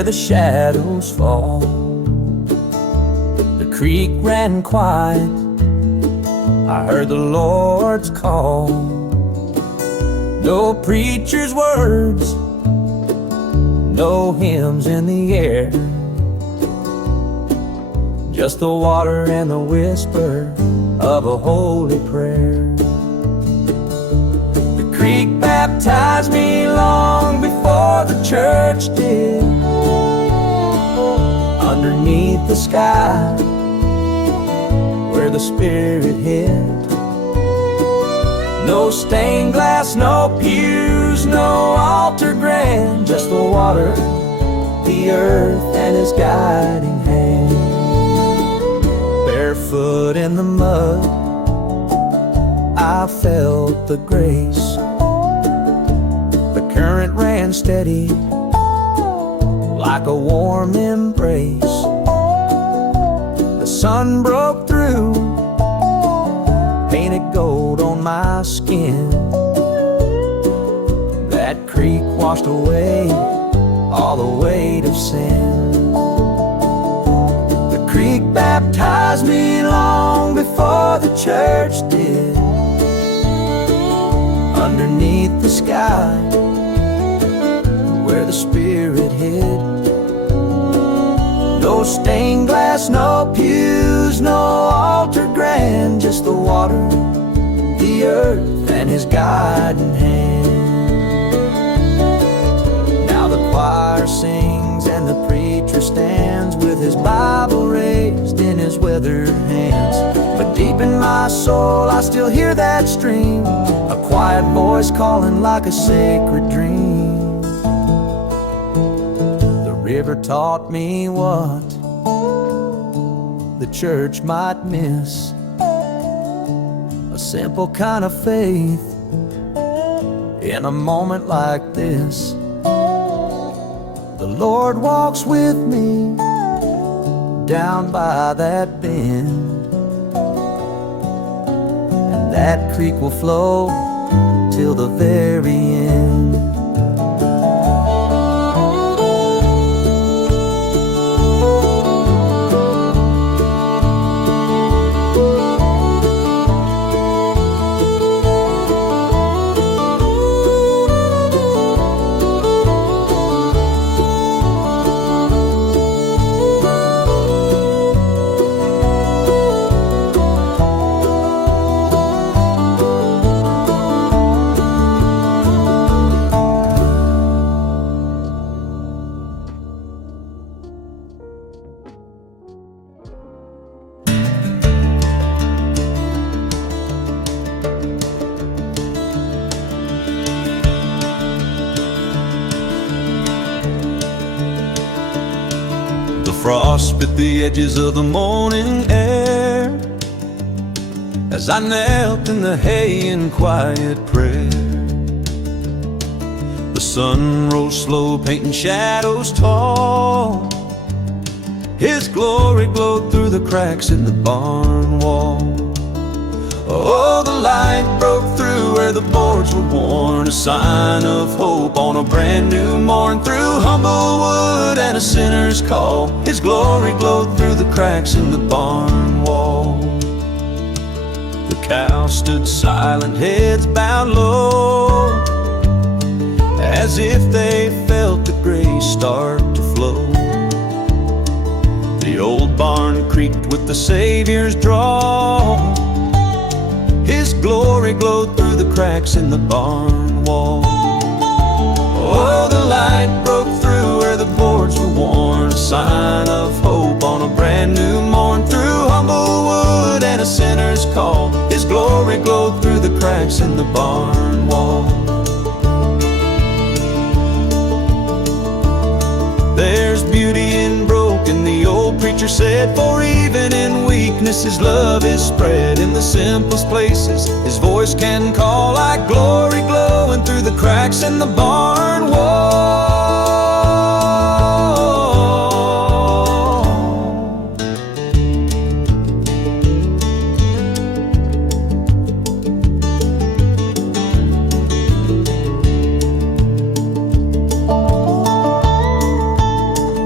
where the shadows fall. The creek ran quiet, I heard the Lord's call. No preacher's words, no hymns in the air, just the water and the whisper of a holy prayer. The creek baptized me long before the church did. Underneath the sky, where the Spirit hid. No stained glass, no pews, no altar grand, just the water, the earth, and His guiding hand. Barefoot in the mud, I felt the grace. The current ran steady, like a warm embrace. The sun broke through, painted gold on my skin. That creek washed away all the weight of sin. The creek baptized me long before the church did. Underneath the sky, where the Spirit hid. No stained glass, no pews, no altar grand, just the water, the earth, and His guiding hand. Now the choir sings and the preacher stands with his Bible raised in his weathered hands. But deep in my soul I still hear that stream, a quiet voice calling like a sacred dream. The river taught me what the church might miss, a simple kind of faith in a moment like this. The Lord walks with me down by that bend, and that creek will flow till the very end. Frost bit the edges of the morning air as I knelt in the hay in quiet prayer. The sun rose slow, painting shadows tall. His glory glowed through the cracks in the barn wall. Oh, the light broke through where the boards were worn, a sign of hope on a brand new morn. Through humble wood and a sinner's call, His glory glowed through the cracks in the barn wall. The cows stood silent, heads bowed low, as if they felt the grace start to flow. The old barn creaked with the Savior's draw. His glory glowed through the cracks in the barn wall. Oh, the light broke through where the boards were worn, a sign of hope on a brand new morn. Through humble wood and a sinner's call, His glory glowed through the cracks in the barn wall. There's beauty in broken, the old preacher said, for even in weakness His love is spread. In the simplest places His voice can call, like glory glowing through the cracks in the barn wall.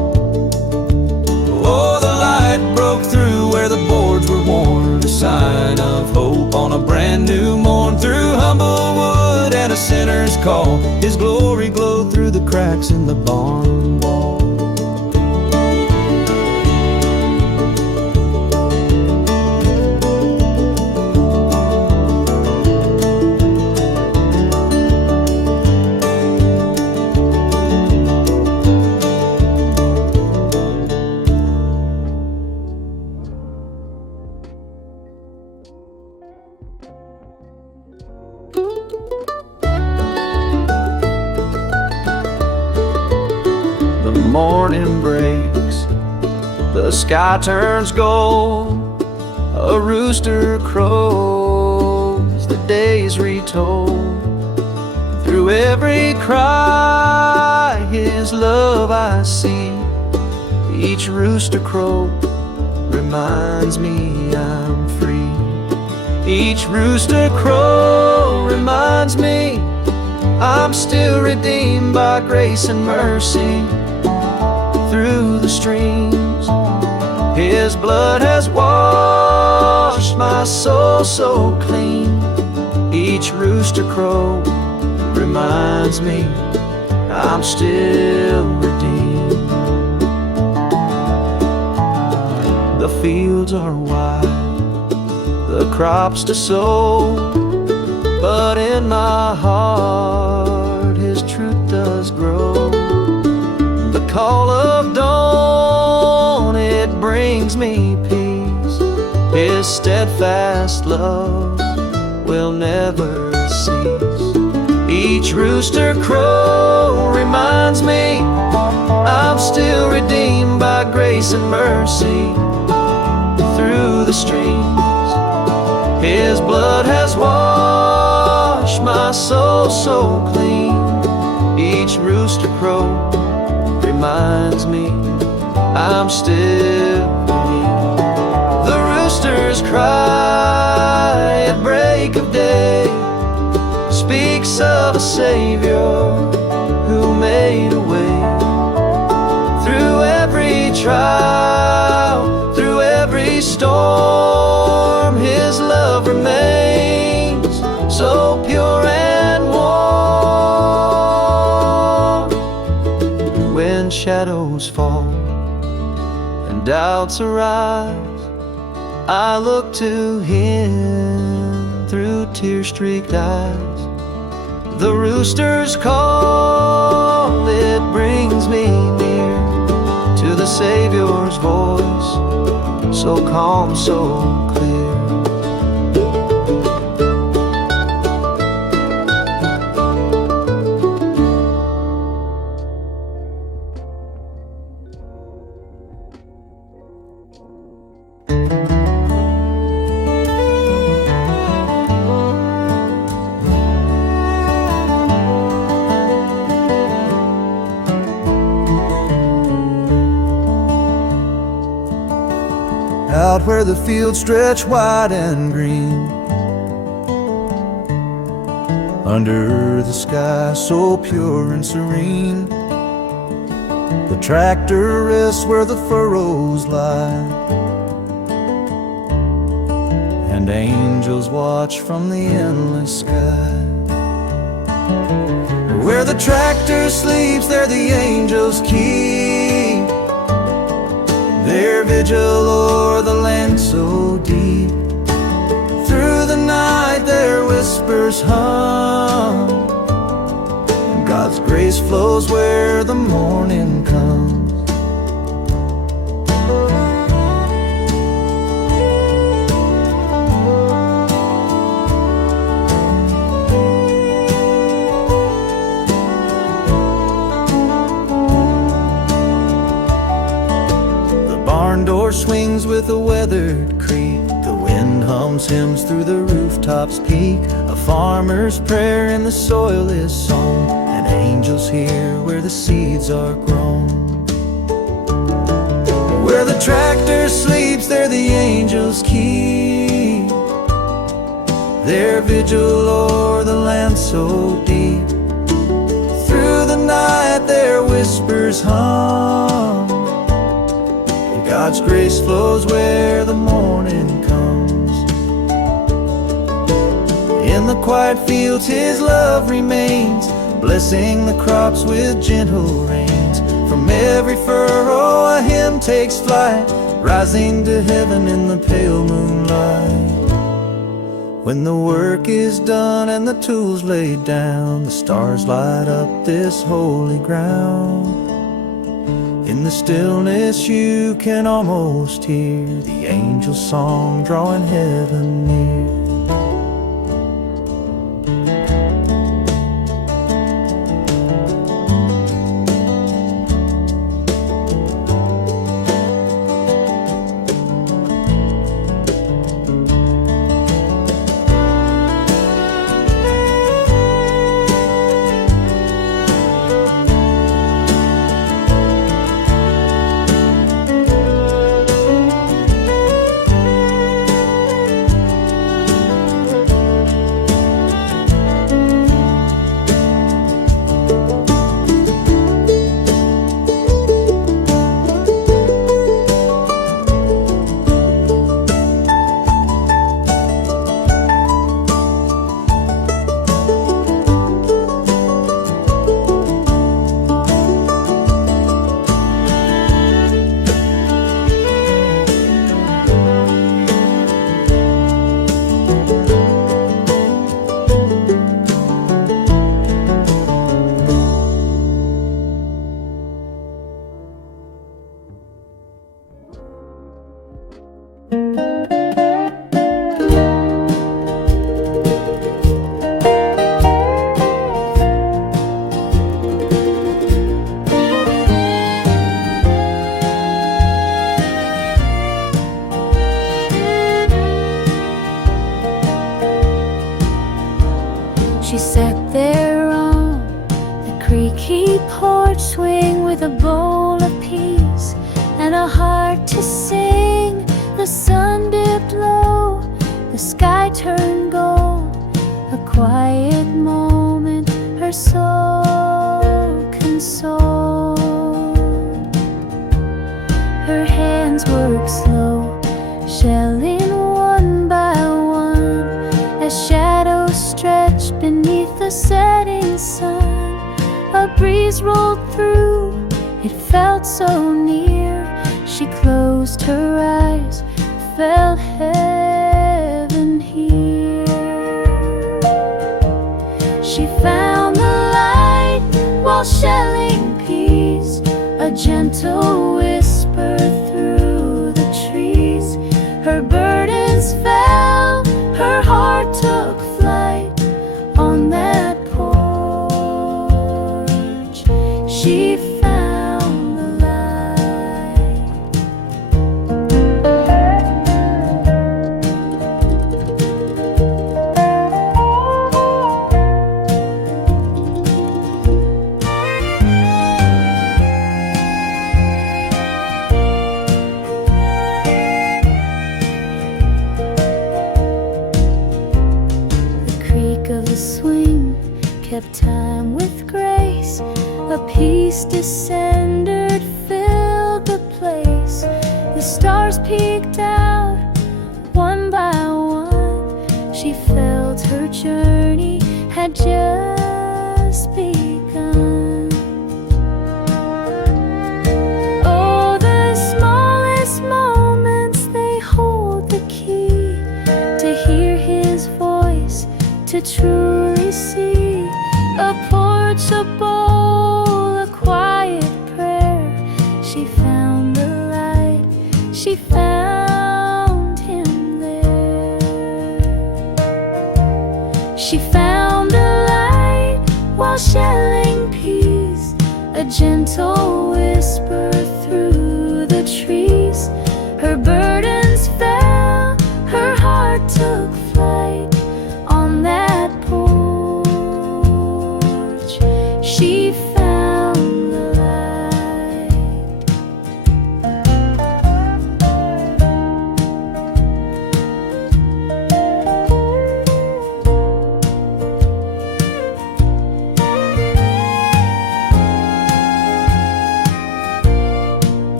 call. His glory glowed through the cracks in the barn wall. Morning breaks, the sky turns gold, a rooster crows, the day's retold. Through every cry, his love I see. Each rooster crow reminds me I'm free. Each rooster crow reminds me I'm still redeemed by grace and mercy. Through the streams, his blood has washed my soul so clean. Each rooster crow reminds me I'm still redeemed. The fields are wide, the crops to sow, but in my heart his truth does grow. The call of dawn, it brings me peace. His steadfast love will never cease. Each rooster crow reminds me I'm still redeemed by grace and mercy. Through the streams, his blood has washed my soul so clean. Each rooster crow reminds me I'm still redeemed. The rooster's cry at break of day speaks of a Savior who made a way. Through every trial, through every storm, his love remains so pure and warm. When shadows fall and doubts arise, I look to him through tear-streaked eyes. The rooster's call, it brings me near to the Savior's voice, so calm, so clear. Out where the fields stretch wide and green, under the sky so pure and serene, the tractor rests where the furrows lie, and angels watch from the endless sky. Where the tractor sleeps, there the angels keep their vigil o'er the land so deep. Through the night their whispers hum, God's grace flows where the morning comes. Door swings with a weathered creak, the wind hums hymns through the rooftops peak. A farmer's prayer in the soil is sown, and angels hear where the seeds are grown. Where the tractor sleeps, there the angels keep their vigil o'er the land so deep. Through the night their whispers hum, God's grace flows where the morning comes. In the quiet fields His love remains, blessing the crops with gentle rains. From every furrow a hymn takes flight, rising to heaven in the pale moonlight. When the work is done and the tools laid down, the stars light up this holy ground. In the stillness you can almost hear the angel's song drawing heaven near. She sat there on the creaky porch swing with a bowl of peas and a heart to sing. The sun dipped low, the sky turned gold, a quiet moment her soul consoled. Her hands worked slow, shelling one by one as shadows stretched beneath the setting sun. A breeze rolled through, it felt so near. She closed her eyes, felt heaven here. She found the light while shelling peas, a gentle whisper through the trees. Her burdens fell, her heart took flight on that porch. She found the light. The creak of the swing kept time with grace. A peace descended, filled the place. The stars peeked out one by one. She felt her journey had just begun. Oh, the smallest moments, they hold the key to hear His voice, to truly see. A porch, a bowl, a quiet prayer. She found the light, she found Him there. She found the light while shelling peas, a gentle whisper through the trees. Her burdens fell, her heart took flight on that porch. She found the light.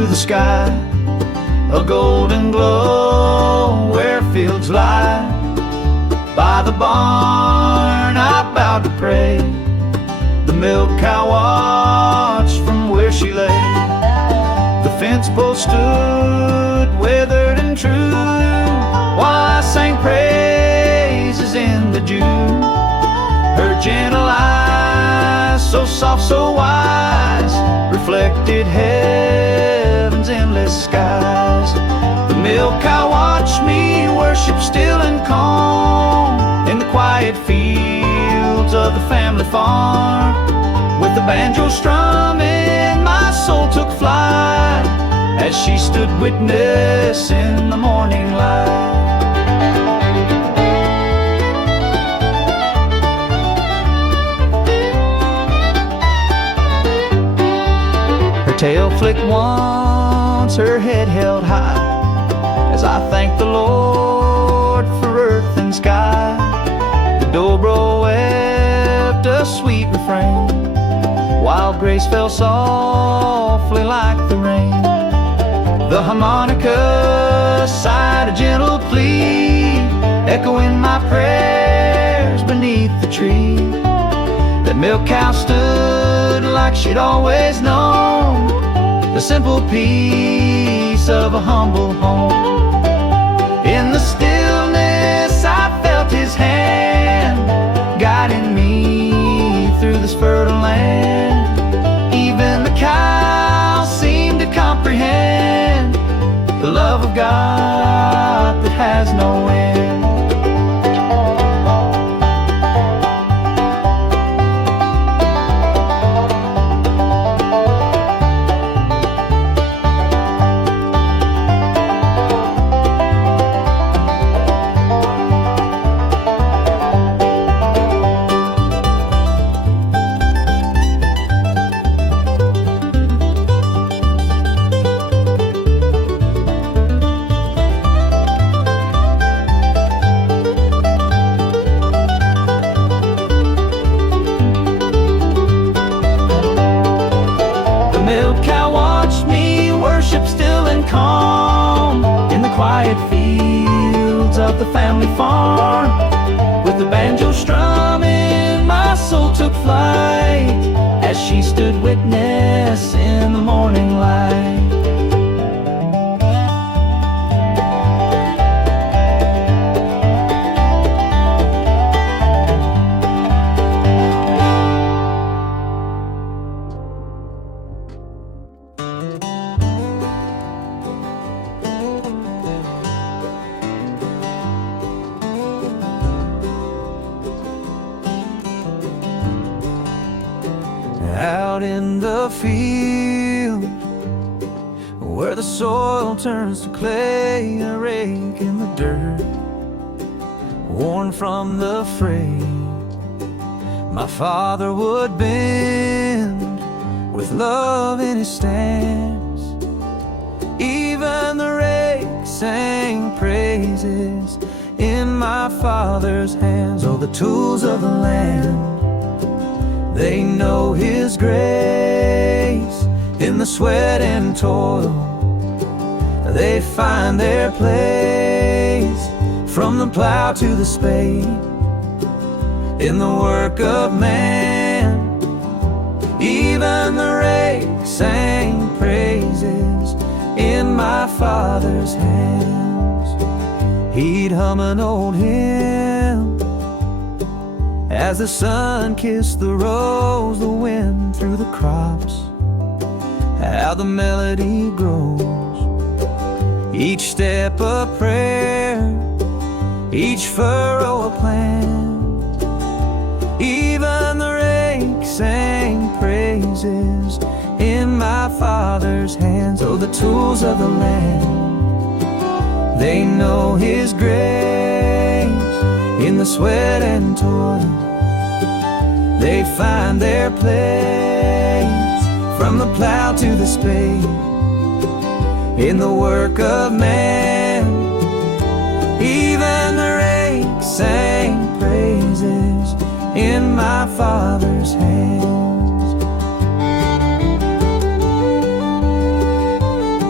through the sky, a golden glow where fields lie. By the barn I bowed to pray, the milk cow watched from where she lay. The fence post stood withered and true, while I sang praises in the dew. Her gentle eyes, so soft, so wise, reflected heaven's endless skies. The milk cow watched me worship still and calm in the quiet fields of the family farm. With the banjo strumming, my soul took flight as she stood witness in the morning light. Her tail flicked once, her head held high, as I thanked the Lord for earth and sky. The dobro wept a sweet refrain, while grace fell softly like the rain. The harmonica sighed a gentle plea, echoing my prayers beneath the tree. That milk cow stood like she'd always known, the simple peace of a humble home. In the stillness I felt his hand, guiding me through this fertile land. Even the cow seemed to comprehend the love of God that has no end. Calm in the quiet fields of the family farm. With the banjo strumming, my soul took flight as she stood witness in the morning light. Out in the field, where the soil turns to clay, a rake in the dirt, worn from the fray, my father would bend with love in his stance. Even the rake sang praises in my father's hands. Oh, the tools of the land, they know his grace. In the sweat and toil, they find their place. From the plow to the spade, in the work of man, even the rake sang praises in my father's hands. He'd hum an old hymn as the sun kissed the rose, the wind through the crops, how the melody grows. Each step a prayer, each furrow a plan. Even the rake sang praises in my father's hands. Oh, the tools of the land, they know his grace. In the sweat and toil, they find their place. From the plow to the spade, in the work of man, even the rake sang praises in my father's hands.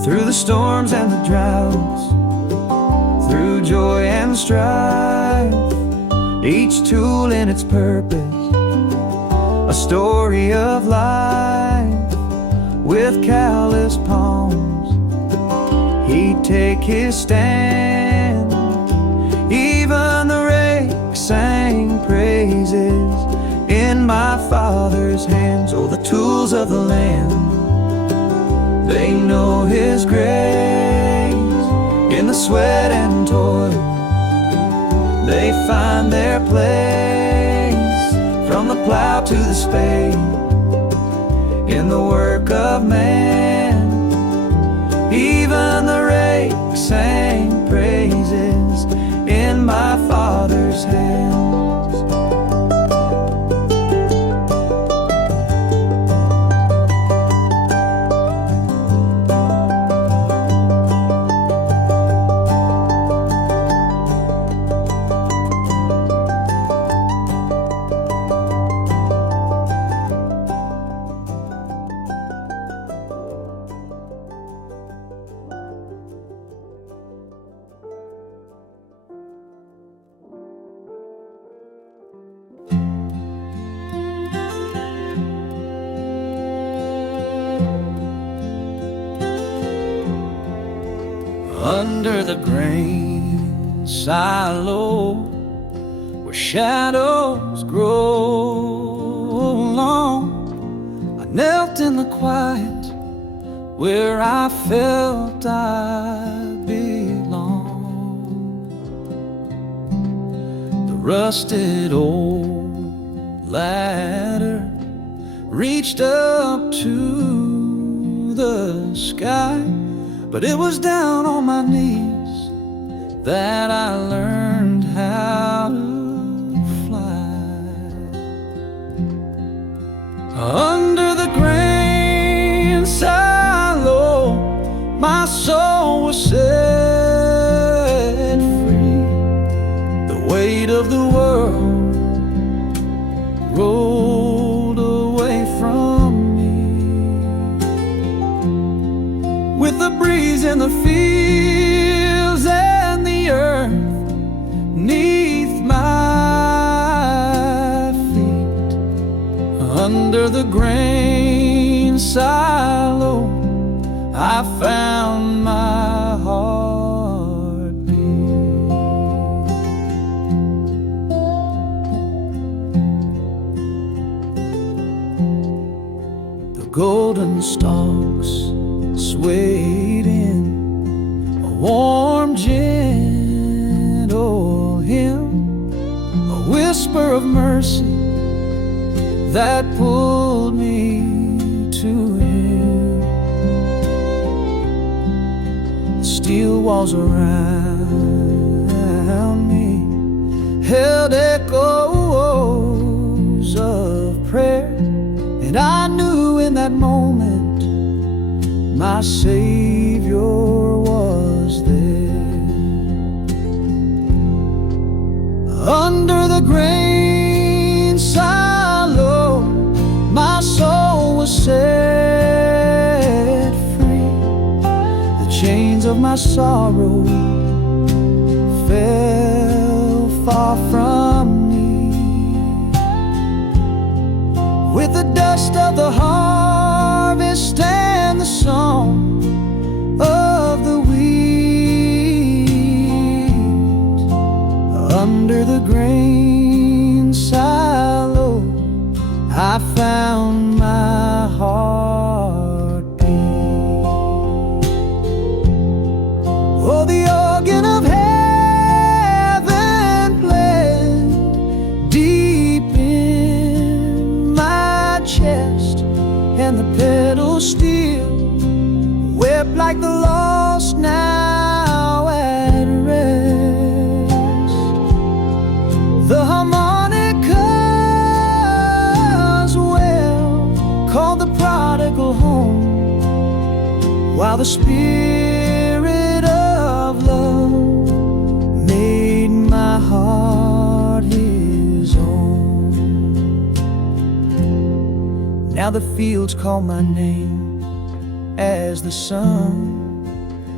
through the storms and the droughts, through joy and strife, each tool in its purpose, a story of life. With callous palms, he'd take his stand. Even the rake sang praises in my Father's hands. Oh, the tools of the land, they know his grace. In the sweat and toil, they find their place. From the plow to the spade, in the work of man, even the rake sang praises in my Father's hands. Under the grain silo, where shadows grow long, I knelt in the quiet where I felt I belonged. The rusted old ladder reached up to the sky, but it was down on my knees that I learned how to fly. Under the grain silo, my soul was set free. The weight of the world rolled away from with the breeze in the fields and the earth neath my feet. Under the grain silo, I found my heartbeat. The golden stalks swayed in a warm, gentle hymn, a whisper of mercy that pulled me to him. The steel walls around me held echoes of prayer, and I knew in that moment my Savior was there. Under the grain silo, my soul was set free. The chains of my sorrow fell far from me. With the dust of the harvest and the song of the wheat, under the grain silo, I found my heartbeat. Oh, the organ of heaven played deep in my chest, and the pedals still wept like the lost now at rest. The harmonicas well called the prodigal home, while the spirit of love made my heart his own. Now the fields call my name as the sun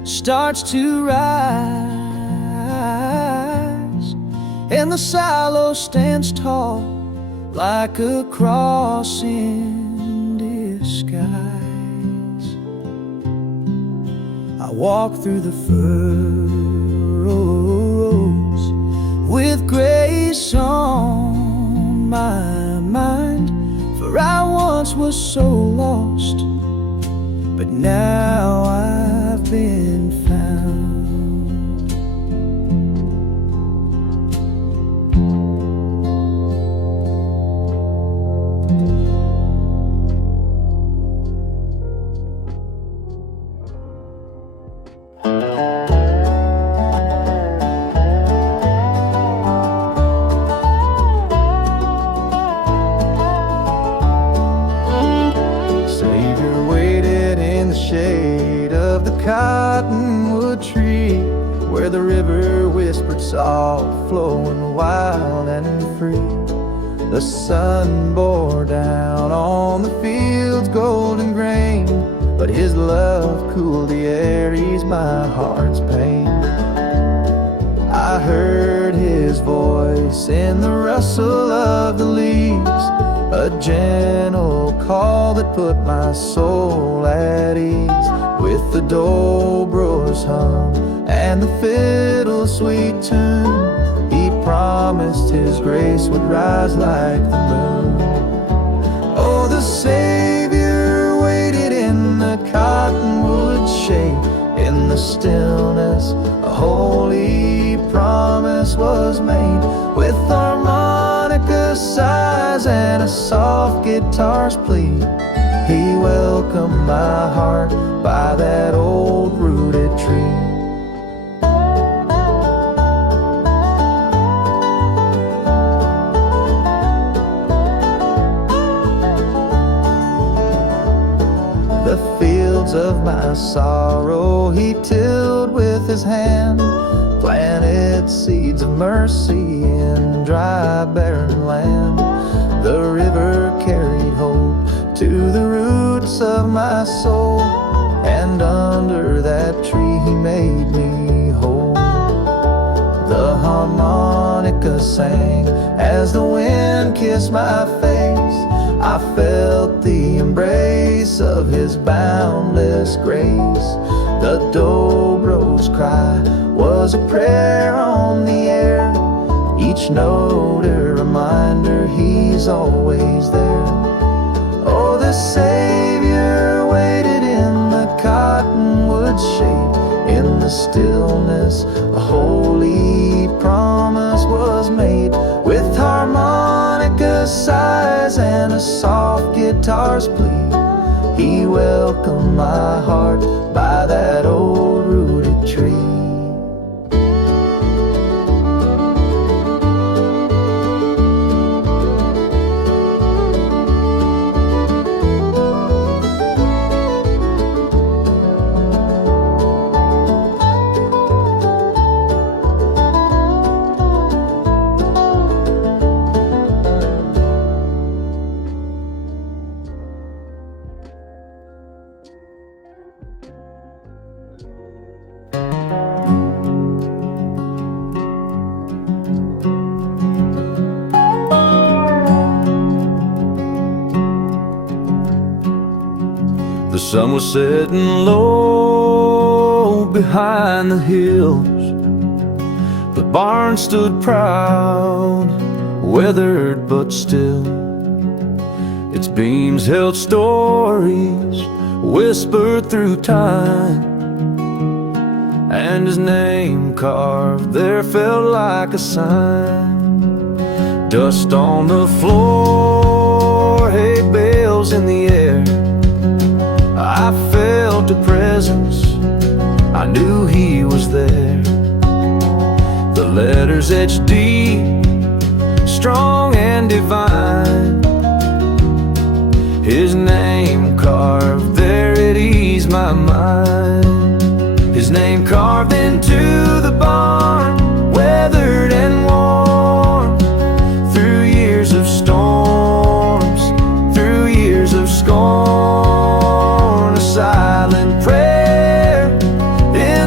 starts to rise, and the silo stands tall like a cross in disguise. I walk through the furrows with grace on my mind, for I once was so lost, but now I've been found. Savior waited in the shade of the cottonwood tree, where the river whispered soft, flowing wild and free. The sun bore down on the field's golden grain, but his love cooled the air, eased my heart's pain. I heard his voice in the rustle of the leaves, a gentle call that put my soul at ease. With the dobro's hum and the fiddle's sweet tune, he promised his grace would rise like the moon. Oh, the Savior waited in the cottonwood shade. In the stillness, a holy promise was made. With harmonica sighs and a soft guitar's plea, he welcomed my heart by that old rooted tree. The fields of my sorrow he tilled with his hand, planted seeds of mercy in dry barren land. The river carried hope to the roots of my soul, and under that tree he made me whole. The harmonica sang as the wind kissed my face. I felt the embrace of his boundless grace. The dobro's cry was a prayer on the air, each note a reminder he's always there. Oh, the Savior waited in the cottonwood shade. In the stillness, a holy promise was made. With harmonica sighs and a soft guitar's plea, he welcomed my heart by that old rooted tree. The sun was setting low behind the hills. The barn stood proud, weathered but still. Its beams held stories whispered through time, and his name carved there felt like a sign. Dust on the floor, hay bales in the air. I felt a presence, I knew he was there. The letters etched deep, strong and divine. His name carved there, it eased my mind. His name carved into the barn, weathered and warm, through years of storms, through years of scorn. A silent prayer in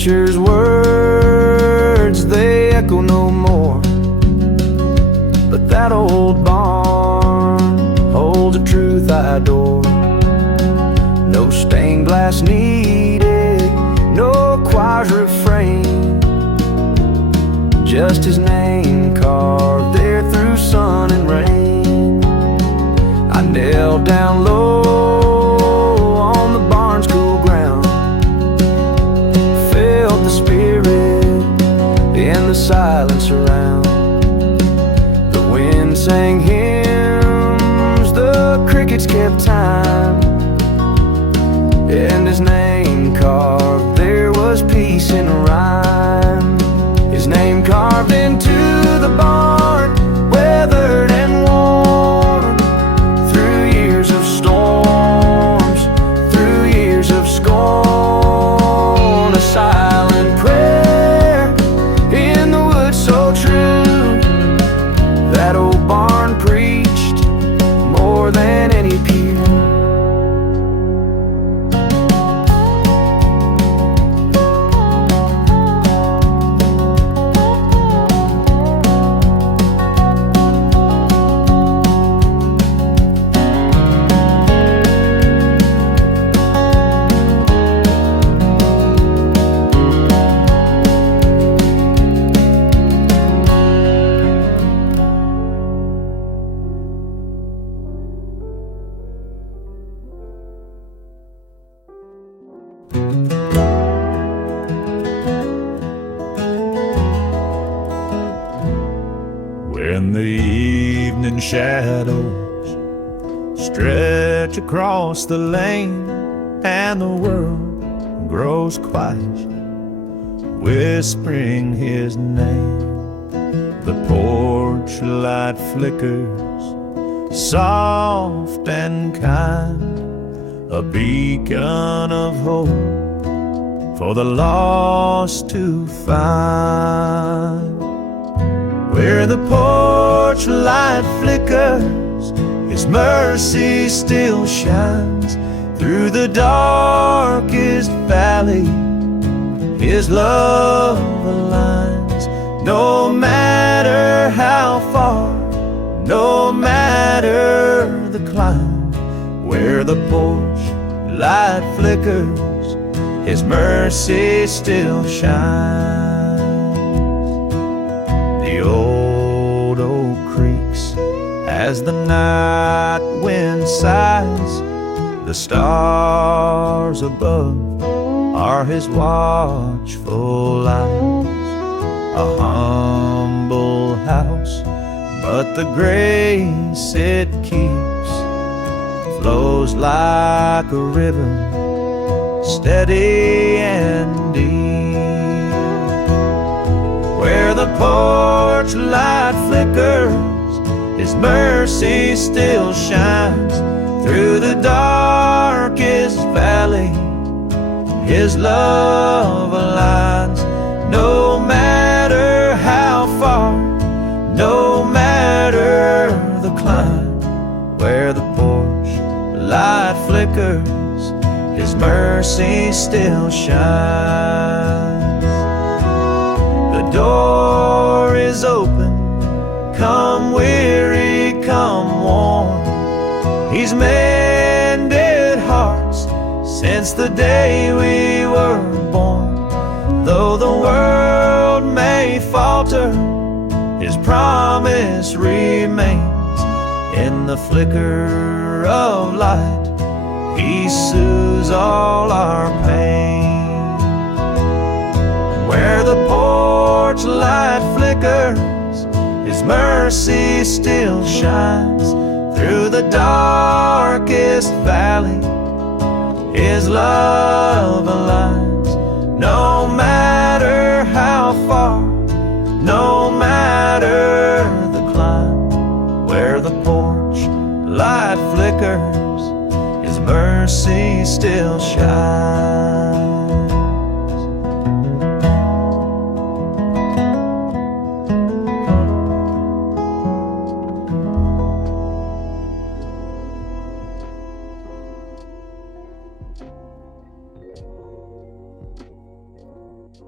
preacher's words, they echo no more. But that old barn holds a truth I adore. No stained glass needed, no choir's refrain, just his name carved there through sun and rain. I knelt down low on the barn's cool ground, felt the spirit in the silence around. The wind sang hymns, the crickets kept time, and his name carved there was peace in rhyme. His name carved into the barn, weathered and worn through years of storms, through years of scorn. A silent prayer in the woods so true, that old barn preached more than any pew. When the evening shadows stretch across the lane and the world grows quiet, whispering his name, the porch light flickers, soft and kind, a beacon of hope for the lost to find. Where the porch light flickers, his mercy still shines. Through the darkest valley, his love aligns. No matter how far, no matter the climb, where the porch light flickers, his mercy still shines. The old oak creaks as the night wind sighs. The stars above are his watchful eyes. A humble house, but the grace it keeps flows like a river, steady and deep. Where the porch light flickers, his mercy still shines. Through the darkest valley, his love aligns. No matter how far, no matter the climb, where the porch light flickers, his mercy still shines. The door is open, come weary, come warm. He's mended hearts since the day we were born. Though the world may falter, his promise remains. In the flicker of light, he soothes all our pain. Where the porch light flickers, his mercy still shines. Through the darkest valley, his love aligns. No matter how far, no matter the climb, where the porch light flickers, his mercy still shines.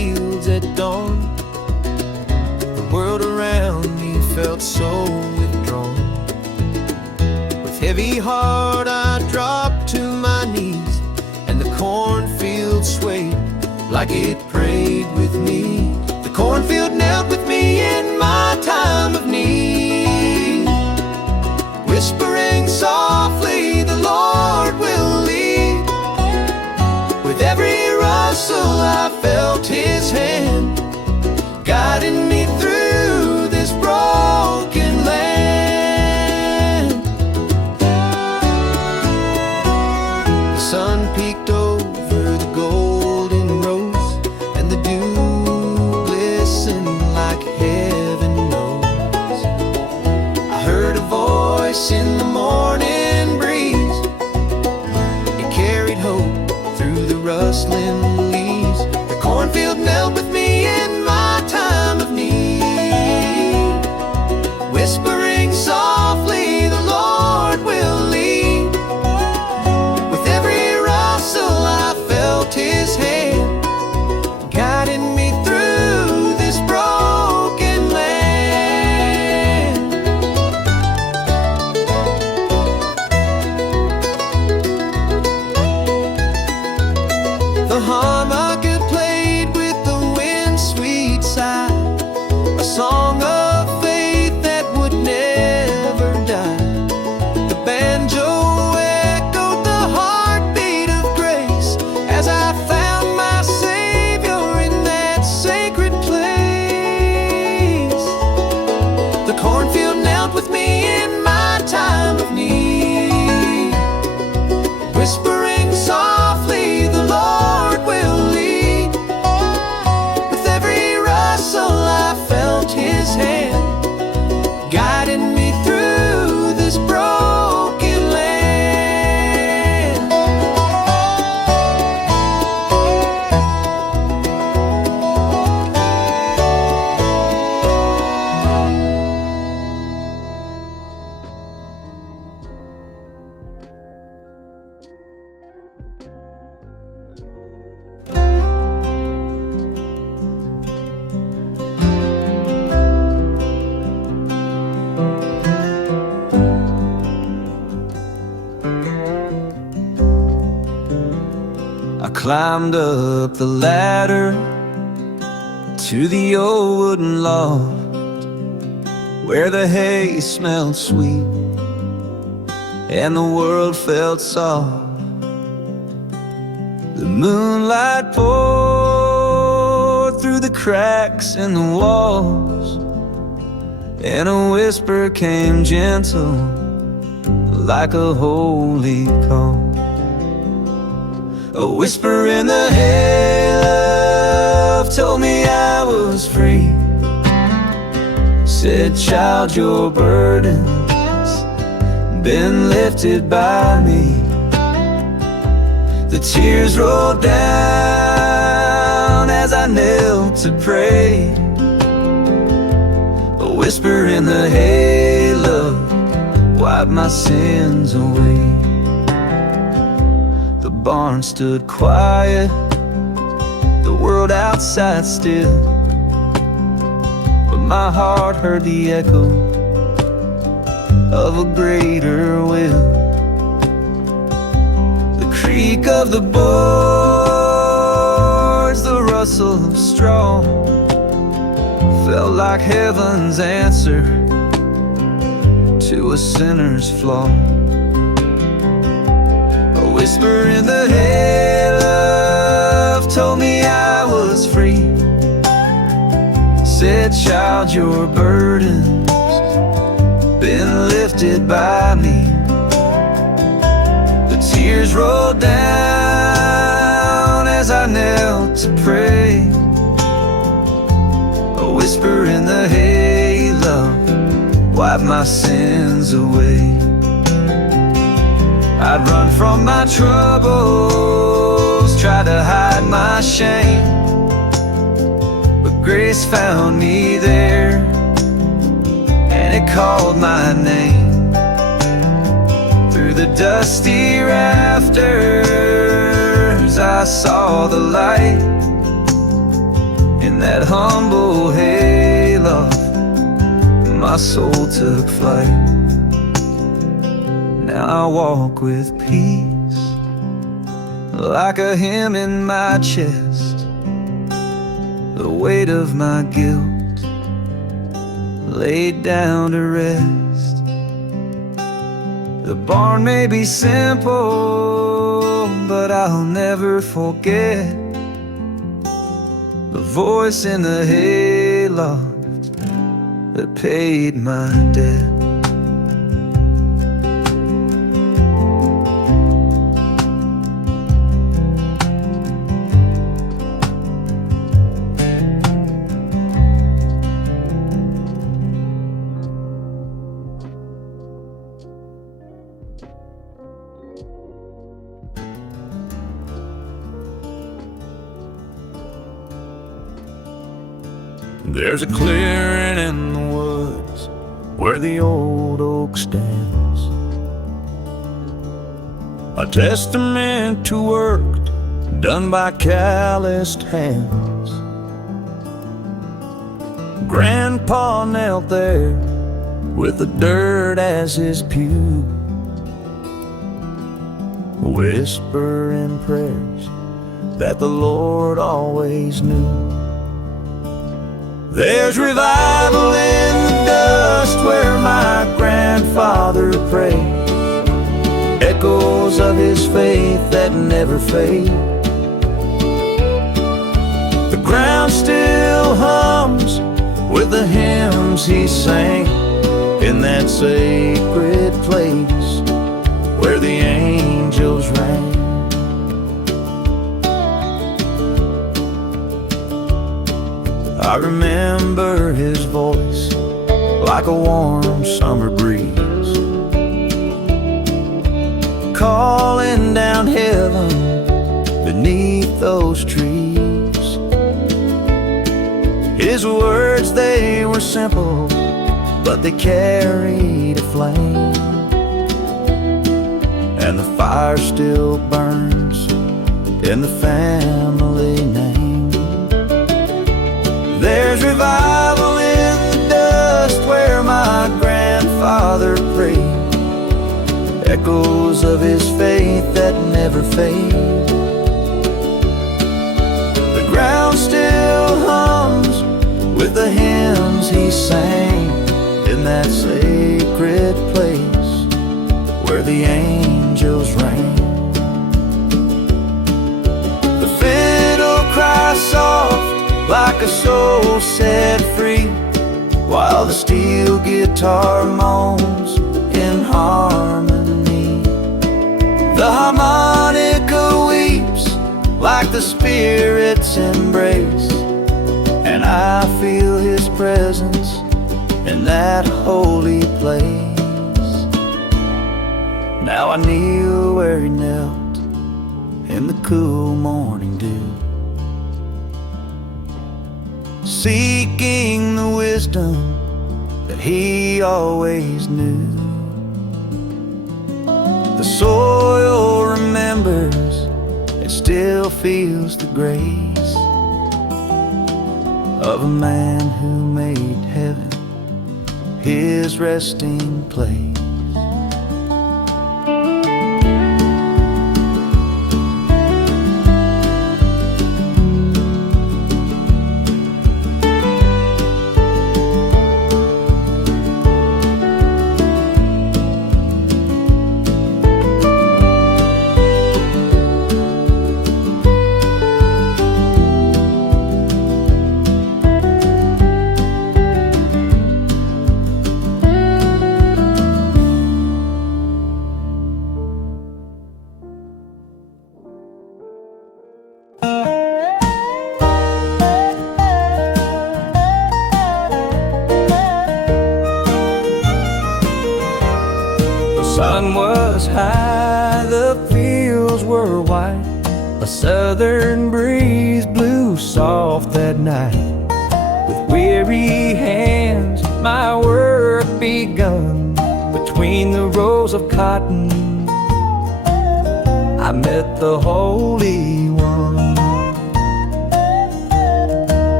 at dawn. The world around me felt so withdrawn. With heavy heart I dropped to my knees, and the cornfield swayed like it prayed with me. The cornfield knelt with me in my time of need, whispering softly, the Lord will lead. With every rustle I felt His hand, guiding me through this broken land. The sun peeked over the golden rose, and the dew glistened like heaven knows. I heard a voice in the morning breeze. It carried hope through the rustling leaves. The cornfield knelt with me in my time of need, whispering softly, the Lord will lead. With every rustle I felt His hand, guiding me through this broken land. The harmonica played with the wind's sweet sigh, a song of faith that would never die. The banjo echoed the heartbeat of grace as I found my Savior in that sacred place. The cornfield knelt with me in my time of need, whispering softly, the Lord will lead. With every rustle I felt His hand, guiding me through this broken land. I climbed up the ladder to the old wooden loft, where the hay smelled sweet and the world felt soft. The moonlight poured through the cracks in the walls, and a whisper came gentle like a holy call. A whisper in the hayloft told me I was free. Said, child, your burden's been lifted by me. The tears rolled down as I knelt to pray. A whisper in the hayloft wiped my sins away. The barn stood quiet, the world outside still, but my heart heard the echo of a greater will. The creak of the boards, the rustle of straw, felt like heaven's answer to a sinner's flaw. A whisper in the hayloft told me I was free. Said, child, your burden's been lifted by me. The tears rolled down as I knelt to pray. A whisper in the hayloft wiped my sins away. I'd run from my troubles, try to hide my shame, but grace found me there, and it called my name. Through the dusty rafters I saw the light in that humble hayloft, my soul took flight. Now I walk with peace, like a hymn in my chest, the weight of my guilt laid down to rest. The barn may be simple, but I'll never forget the voice in the hayloft that paid my debt. There's a clearing in the woods where the old oak stands, a testament to work done by calloused hands. Grandpa knelt there with the dirt as his pew, whispering prayers that the Lord always knew. There's revival in the dust where my grandfather prayed, echoes of his faith that never fade. The ground still hums with the hymns he sang in that sacred place where the angels rang. I remember his voice like a warm summer breeze, calling down heaven beneath those trees. His words, they were simple, but they carried a flame, and the fire still burns in the family name. There's revival in the dust where my grandfather prayed, echoes of his faith that never fade. The ground still hums with the hymns he sang in that sacred place where the angels rang. The fiddle cries soft like a soul set free, while the steel guitar moans in harmony. The harmonica weeps like the Spirit's embrace, and I feel his presence in that holy place. Now I kneel where he knelt in the cool morning dew, seeking the wisdom that he always knew. The soil remembers, it still feels the grace of a man who made heaven his resting place. sun was high, the fields were white. A southern breeze blew soft that night. With weary hands my work begun. Between the rows of cotton I met the Holy One.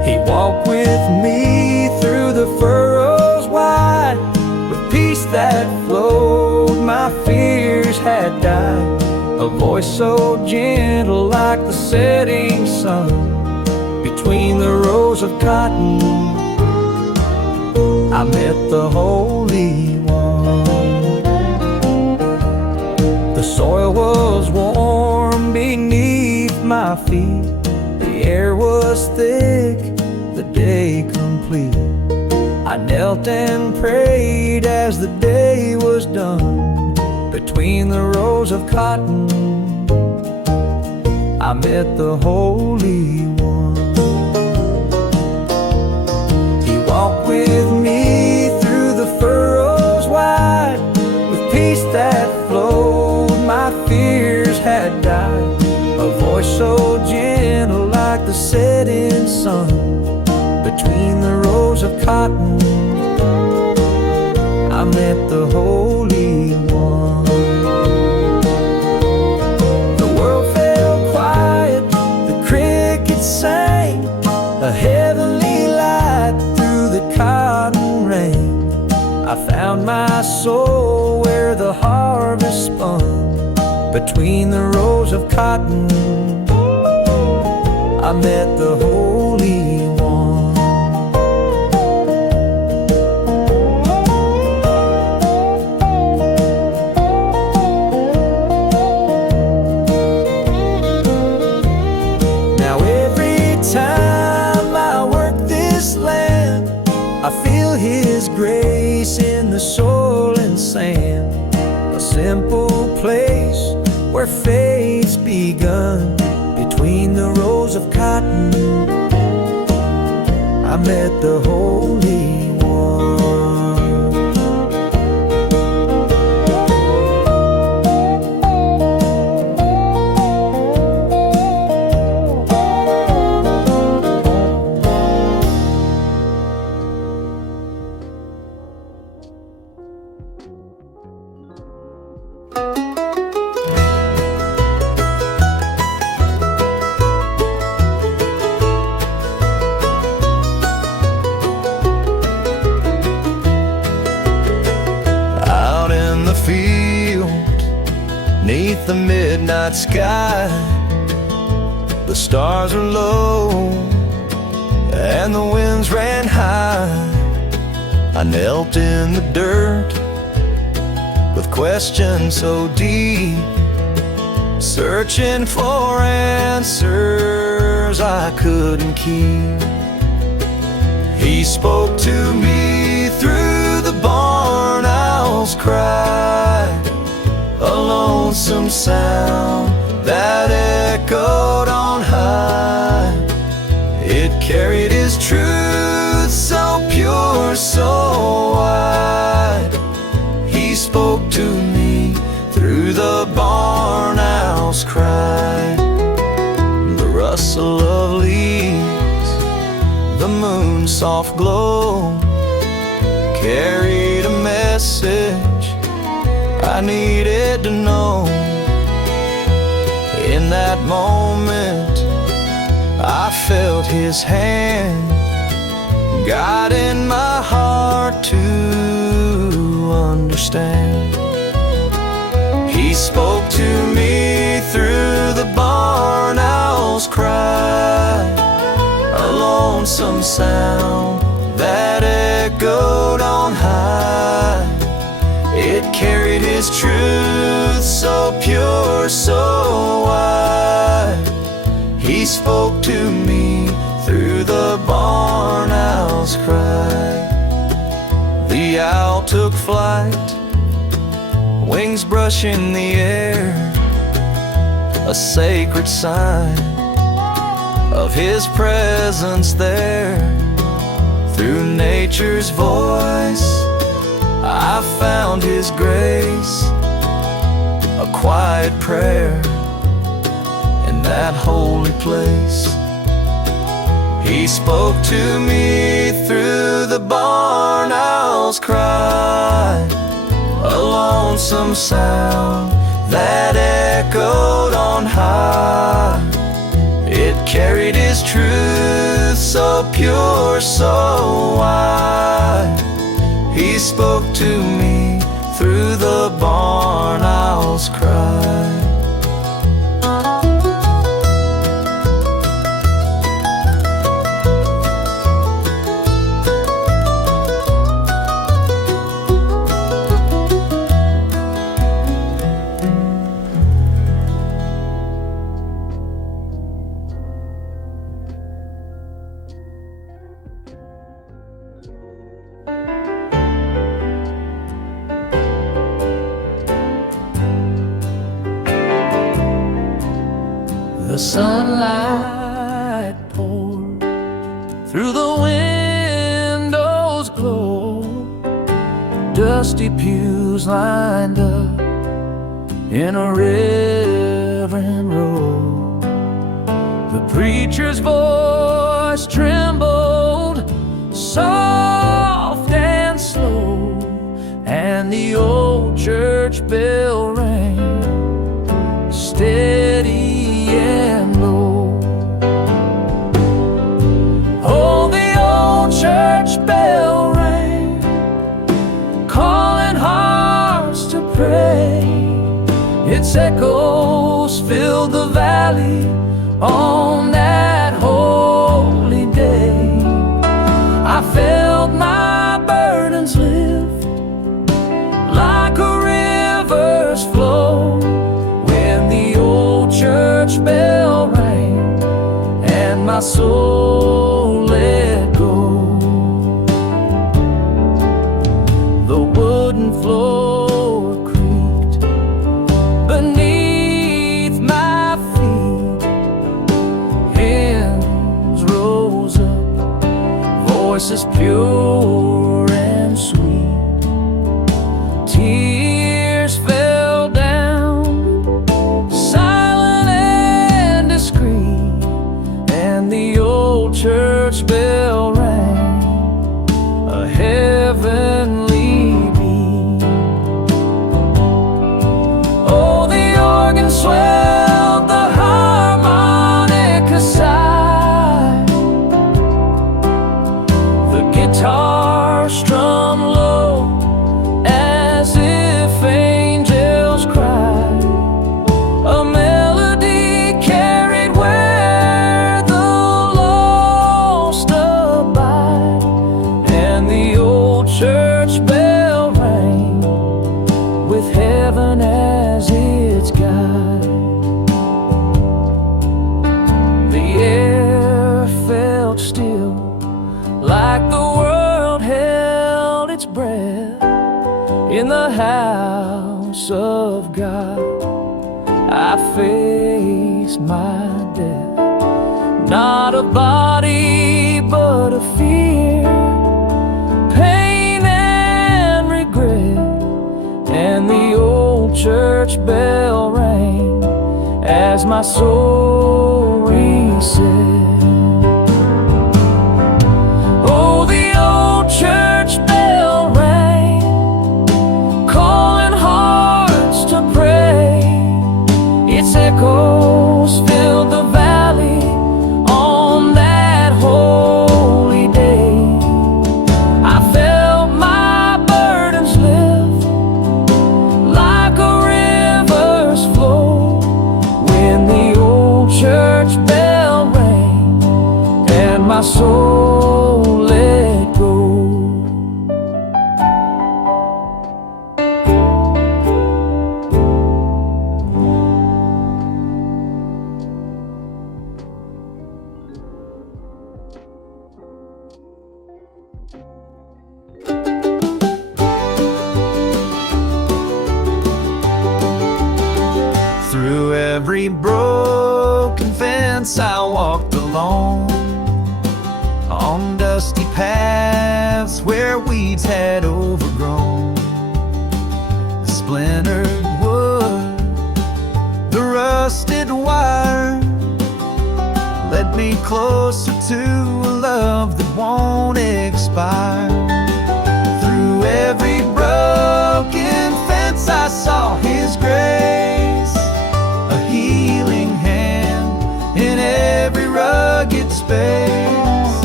He walked with me through the furrows wide, with peace that flowed, my fears had died. A voice so gentle like the setting sun, between the rows of cotton I met the Holy One. The soil was warm beneath my feet, the air was thick, the day complete. I knelt and prayed as the day was done. Between the rows of cotton I met the Holy One. He walked with me through the furrows wide, with peace that flowed, my fears had died. A voice so gentle like the setting sun, between the rows of cotton I met the Holy One. The world fell quiet, the crickets sang, a heavenly light through the cotton rain. I found my soul where the harvest spun, between the rows of cotton I met the Holy One. Now every time I work this land, I feel His grace in the soil and sand. A simple place where faith's begun, between the rows of cotton I met the Holy One. Neath the midnight sky, the stars were low and the winds ran high. I knelt in the dirt with questions so deep, searching for answers I couldn't keep. He spoke to me through the barn owl's cry, a lonesome sound that echoed on high. It carried His truth so pure, so wide. He spoke to me through the barn owl's cry. The rustle of leaves, the moon's soft glow, carried a message I needed to know. In that moment I felt His hand guiding my heart to understand. He spoke to me through the barn owl's cry, a lonesome sound that echoed on high. It carried His truth so pure, so wide. He spoke to me through the barn owl's cry. The owl took flight, wings brushing the air, a sacred sign of His presence there. Through nature's voice I found His grace, a quiet prayer in that holy place. He spoke to me through the barn owl's cry, a lonesome sound that echoed on high. It carried His truth truth so pure, so wide. He spoke to me through the barn owl's cry. The sunlight poured through the windows glow. Dusty pews lined up in a reverent row. The preacher's voice trembled, soft and slow, and the old church bell rang steady and low. Oh, the old church bell rang, calling hearts to pray. Its echoes filled the valley on that holy day. I felt my burdens lift like a river's flow when the old church bell rang and my soul let go. The wooden floor creaked beneath my feet. Hymns rose up, voices pure and sweet. Tears fell down, silent and discreet, and the old church bell rang a heavenly beat. Oh, the organ swelled, the harmonica sighed, the guitar strummed low as if angels cried. A melody carried where the lost abide, and the old church bell rang with heaven as its guide. The air felt still, like the world held its breath. In the house of God I faced my death, not a body but a fear, pain and regret, and the old church bell rang as my soul reset. Oh, the old church bell rang, calling hearts to pray. Its echoes filled the valley on that holy day. I felt my burdens lift like a river's flow when the old church bell rang and my soul let go. Through every broken fence I walked alone, on dusty paths where weeds had overgrown. The splintered wood, the rusted wire, led me closer to a love that won't expire. Through every broken fence I saw His grace, a healing hand in every rugged space.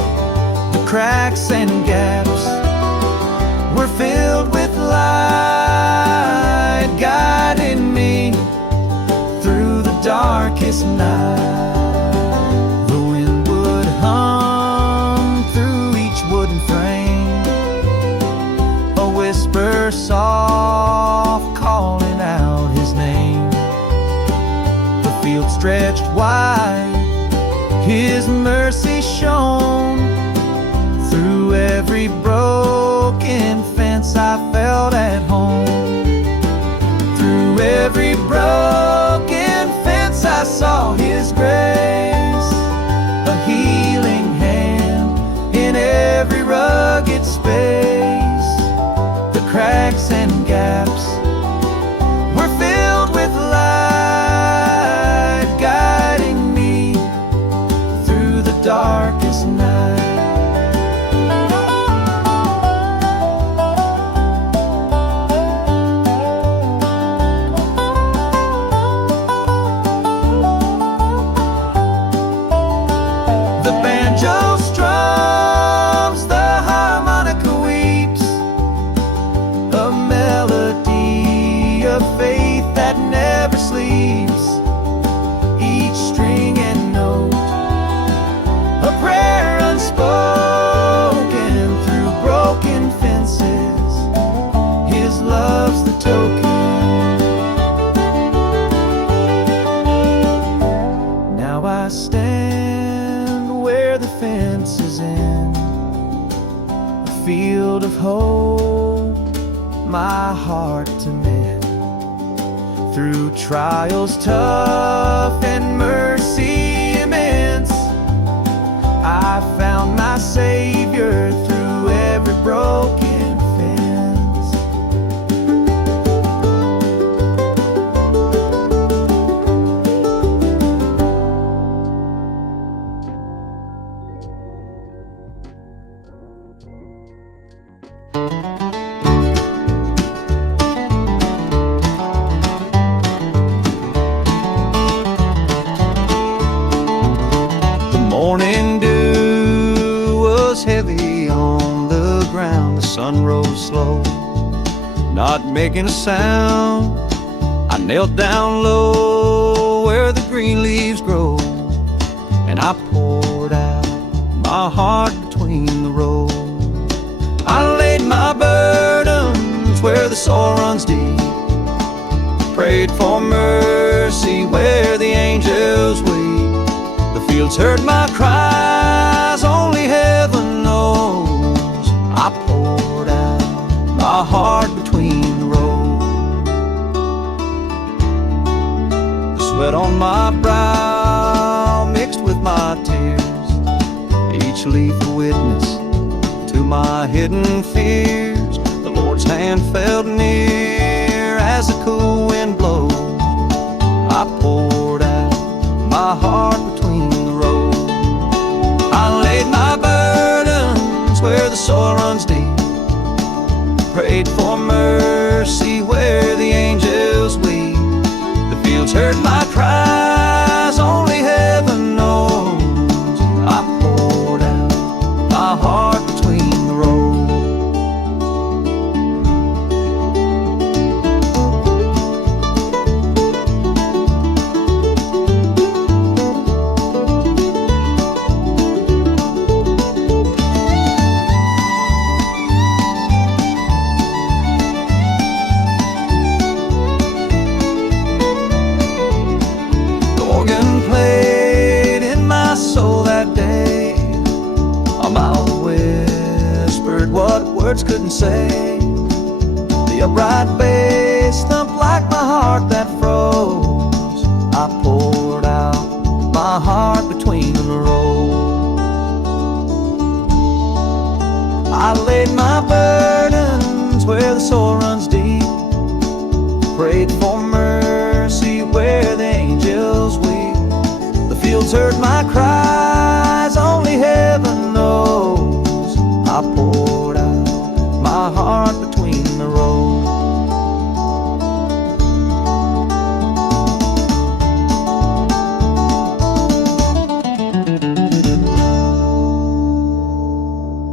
cracks and gaps were filled with light, guiding me through the darkest night. The wind would hum through each wooden frame, a whisper soft calling out his name. The field stretched wide, his mercy shone through every broken fence. I felt at home. Through every broken fence I saw his grace, a healing hand in every rugged space. The cracks and gaps were filled with light, guiding me through the darkest night. Field of hope, my heart to mend. Through trials tough and mercy immense, I found my Savior through every broken fence. Morning dew was heavy on the ground. The sun rose slow, not making a sound. I knelt down low where the green leaves grow, and I poured out my heart between the rows. I laid my burdens where the soil runs deep, prayed for mercy where the angels weep. The fields heard my cries, only heaven knows. I poured out my heart between the rows. The sweat on my brow mixed with my tears, each leaf a witness to my hidden fears. The Lord's hand felt near as the cool wind blows. I poured out my heart between the rows. I laid my burdens where the soil runs deep, prayed for mercy where the angels weep. The fields heard my cries, only heaven knows. I poured out my heart between the rows. Words couldn't say. The upright bass thumped like my heart that froze. I poured out my heart between the rows. I laid my burdens where the soil runs deep, prayed for mercy where the angels weep. The fields heard my cries, only heaven knows. I poured out my heart between the rows.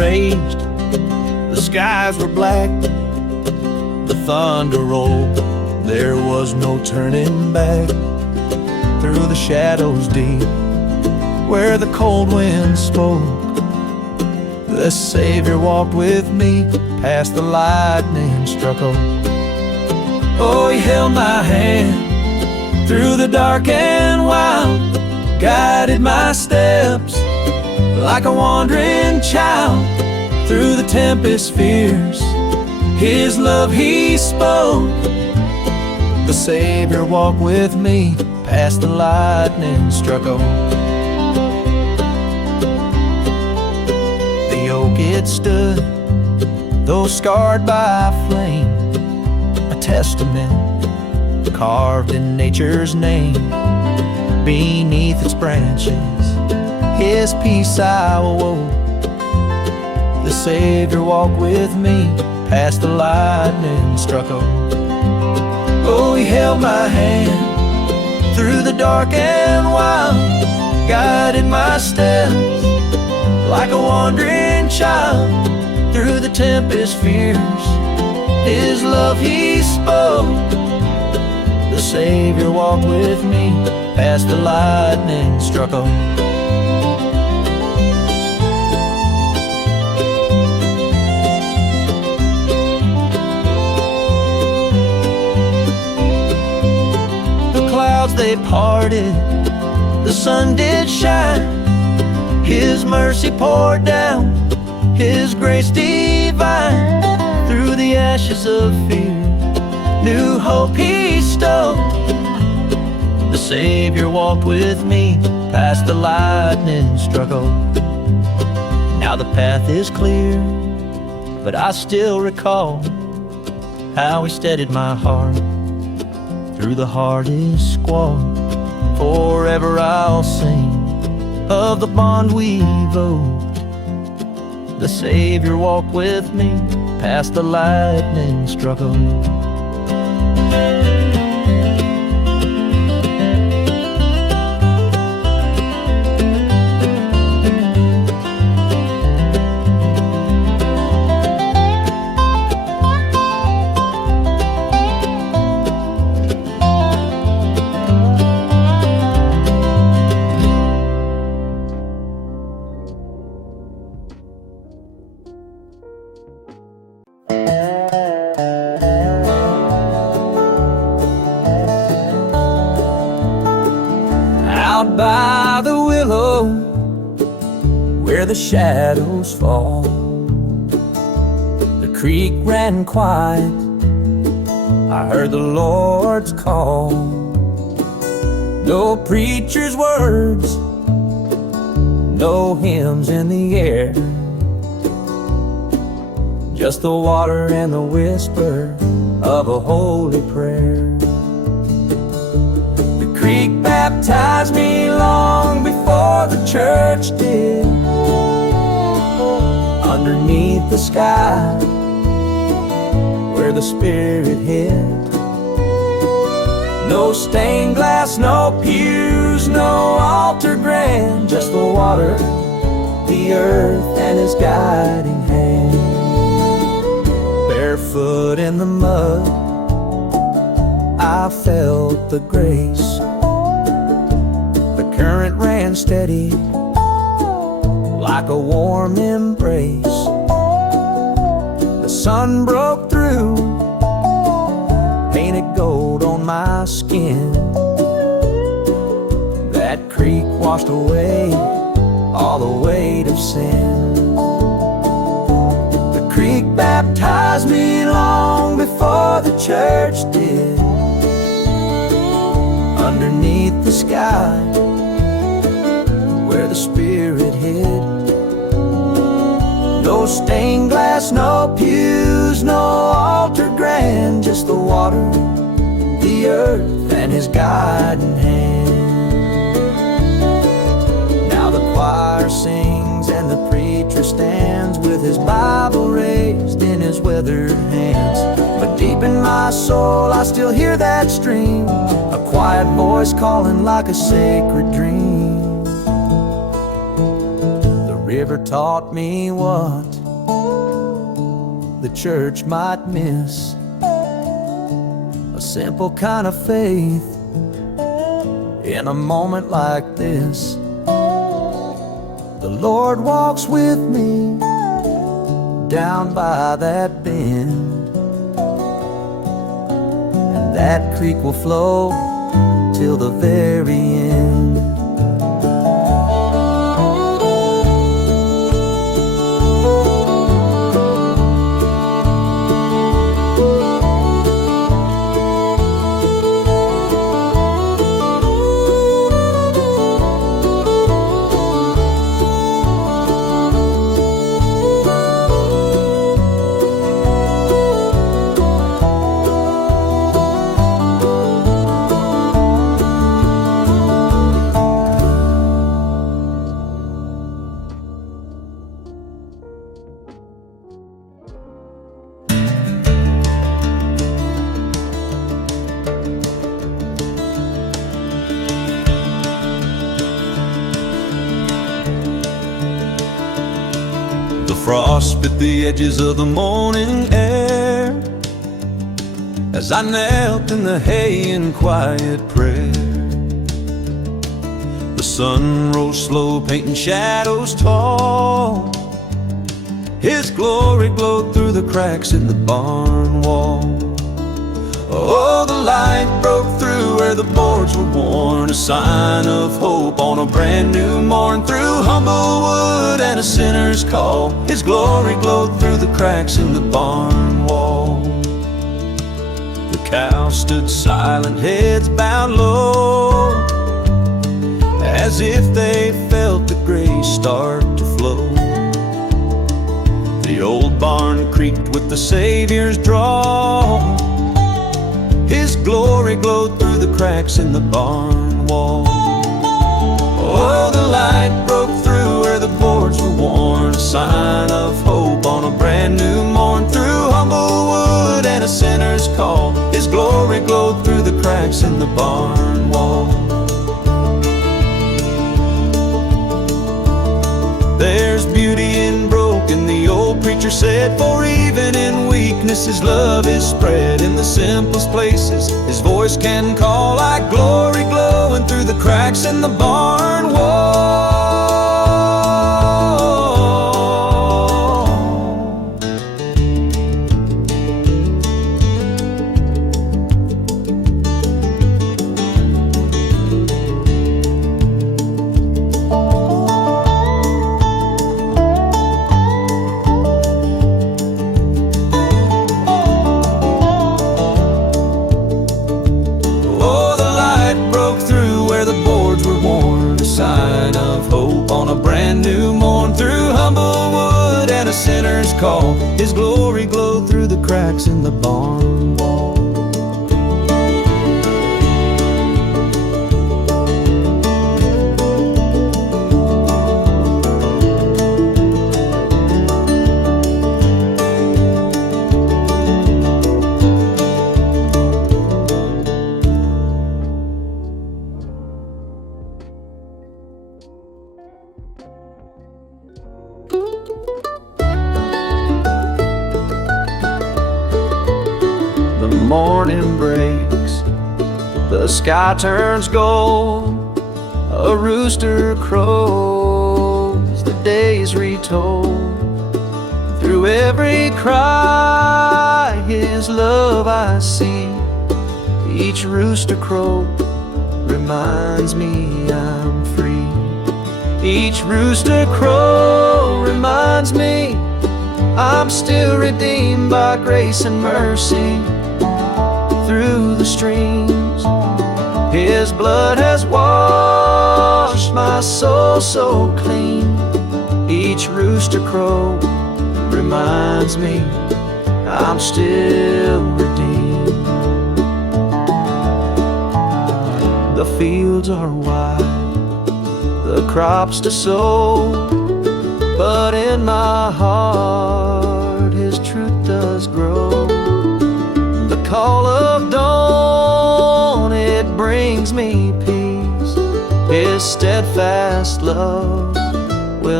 raged, the skies were black, the thunder rolled, there was no turning back. Through the shadows deep, where the cold wind spoke, the Savior walked with me, past the lightning struck. Oh, he held my hand through the dark and wild, guided my steps like a wandering child. Through the tempest fierce, his love he spoke. The Savior walked with me, past the lightning struck. The oak it stood, though scarred by flame, a testament carved in nature's name. Beneath its branches, his peace I awoke. The Savior walked with me, past the lightning struck. Oh, he held my hand through the dark and wild, guided my steps like a wandering child. Through the tempest fierce, his love he spoke. The Savior walked with me, past the lightning struck. The clouds they parted, the sun did shine, his mercy poured down, his grace divine. Through the ashes of fear, new hope he stole. The Savior walked with me, past the lightning struck. Now the path is clear, but I still recall how he steadied my heart through the hardest squall. Forever I'll sing of the bond we've owed. The Savior walked with me, past the lightning struck. Out by the willow, where the shadows fall, the creek ran quiet, I heard the Lord's call. No preacher's words, no hymns in the air, just the water and the whisper of a holy prayer. The creek baptized me long before the church did. Underneath the sky, where the Spirit hid. No stained glass, no pews, no altar grand, just the water, the earth, and His guiding hand. Barefoot in the mud, I felt the grace. The current ran steady, like a warm embrace. The sun broke through, painted gold on my skin. That creek washed away all the weight of sin. The creek baptized me long before the church did. Underneath the sky, where the Spirit hid. No stained glass, no pews, no altar grand, just the water, the earth, and His guiding hand. Now the choir sings and the preacher stands with his Bible raised in his weathered hands. But deep in my soul I still hear that stream, a quiet voice calling like a sacred dream. river taught me what the church might miss. A simple kind of faith in a moment like this. The Lord walks with me down by that bend, and that creek will flow till the very end. Frost bit the edges of the morning air as I knelt in the hay in quiet prayer. The sun rose slow, painting shadows tall. His glory glowed through the cracks in the barn wall. Oh, the light broke through where the boards were worn, a sign of hope on a brand new morn. Through humble wood and a sinner's call, His glory glowed through the cracks in the barn wall. The cows stood silent, heads bowed low, as if they felt the grace start to flow. The old barn creaked with the Savior's draw. His glory glowed through the cracks in the barn wall. Oh, the light broke through where the boards were worn, a sign of hope on a brand new morn. Through humble wood and a sinner's call, His glory glowed through the cracks in the barn wall. There's beauty in broken, the old preacher said, for even in weakness His love is spread. In the simplest places His voice can call, like glory glowing through the cracks in the barn wall. Sign of hope on a brand new morn. Through humble wood and a sinner's call, His glory glowed through the cracks in the barn wall. Morning breaks, the sky turns gold, a rooster crows, the day's retold. Through every cry His love I see, each rooster crow reminds me I'm free. Each rooster crow reminds me I'm still redeemed by grace and mercy. Through the streams His blood has washed my soul so clean. Each rooster crow reminds me I'm still redeemed. The fields are wide, the crops to sow, but in my heart His truth does grow. The call of dawn, it brings me peace. His steadfast love will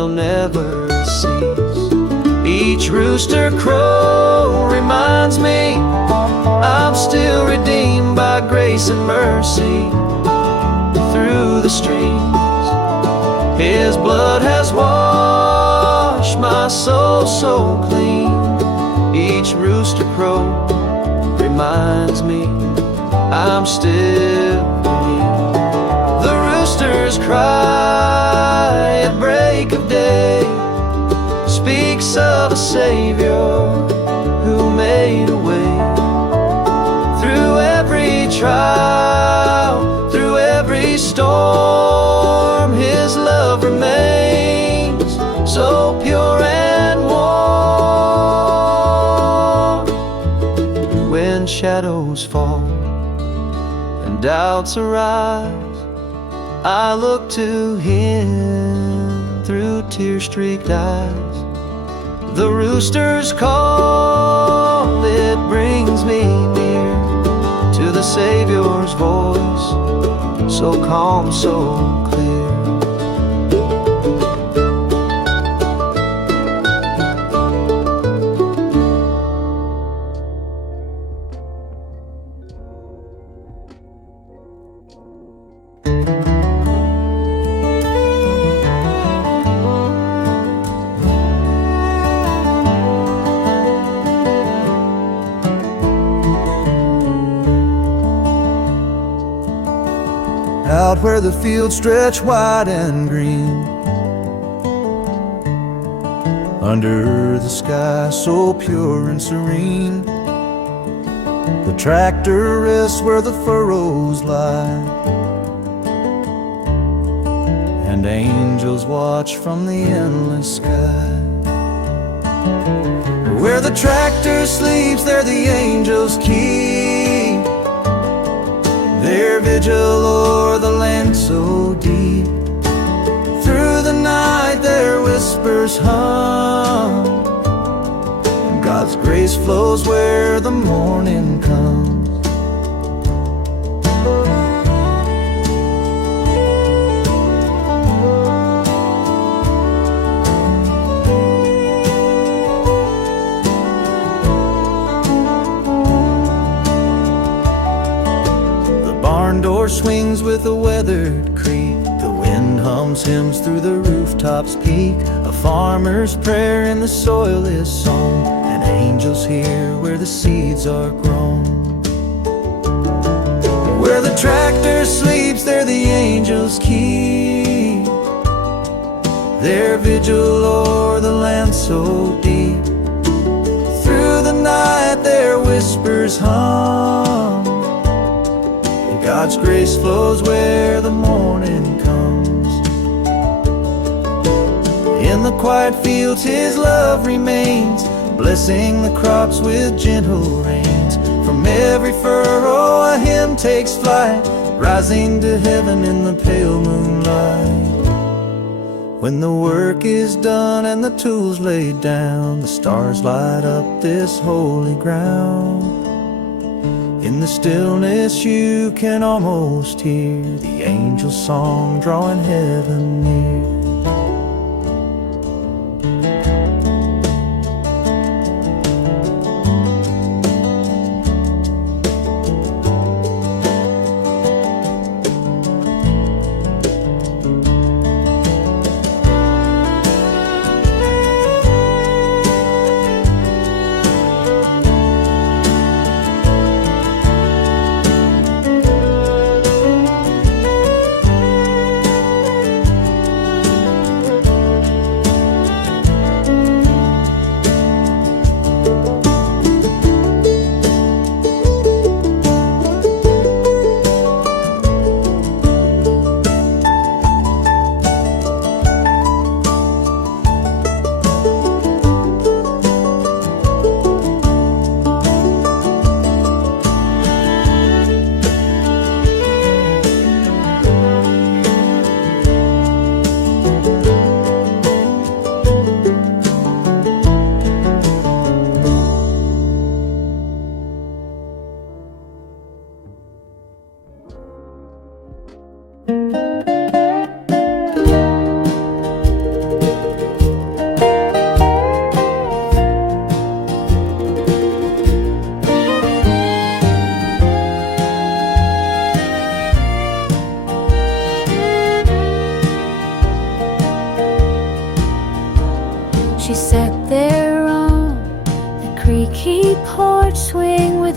they'll never cease. Each rooster crow reminds me I'm still redeemed by grace and mercy. Through the streams, His blood has washed my soul so clean. Each rooster crow reminds me I'm still redeemed. The rooster's cry at break of day speaks of a Savior who made a way. Through every trial, through every storm, His love remains so pure and warm. When shadows fall and doubts arise, I look to Him through tear-streaked eyes. The rooster's call, it brings me near to the Savior's voice, so calm, so clear. Out where the fields stretch wide and green, under the sky so pure and serene, the tractor rests where the furrows lie, and angels watch from the endless sky. Where the tractor sleeps, there the angels keep their vigil o'er the land so deep. Through the night their whispers hum, God's grace flows where the morning comes. Door swings with a weathered creak, the wind hums hymns through the rooftops peak. A farmer's prayer in the soil is sown, and angels hear where the seeds are grown. Where the tractor sleeps, there the angels keep their vigil o'er the land so deep. Through the night their whispers hum, God's grace flows where the morning comes. In the quiet fields His love remains, blessing the crops with gentle rains. From every furrow a hymn takes flight, rising to heaven in the pale moonlight. When the work is done and the tools laid down, the stars light up this holy ground. In the stillness you can almost hear the angel's song drawing heaven near.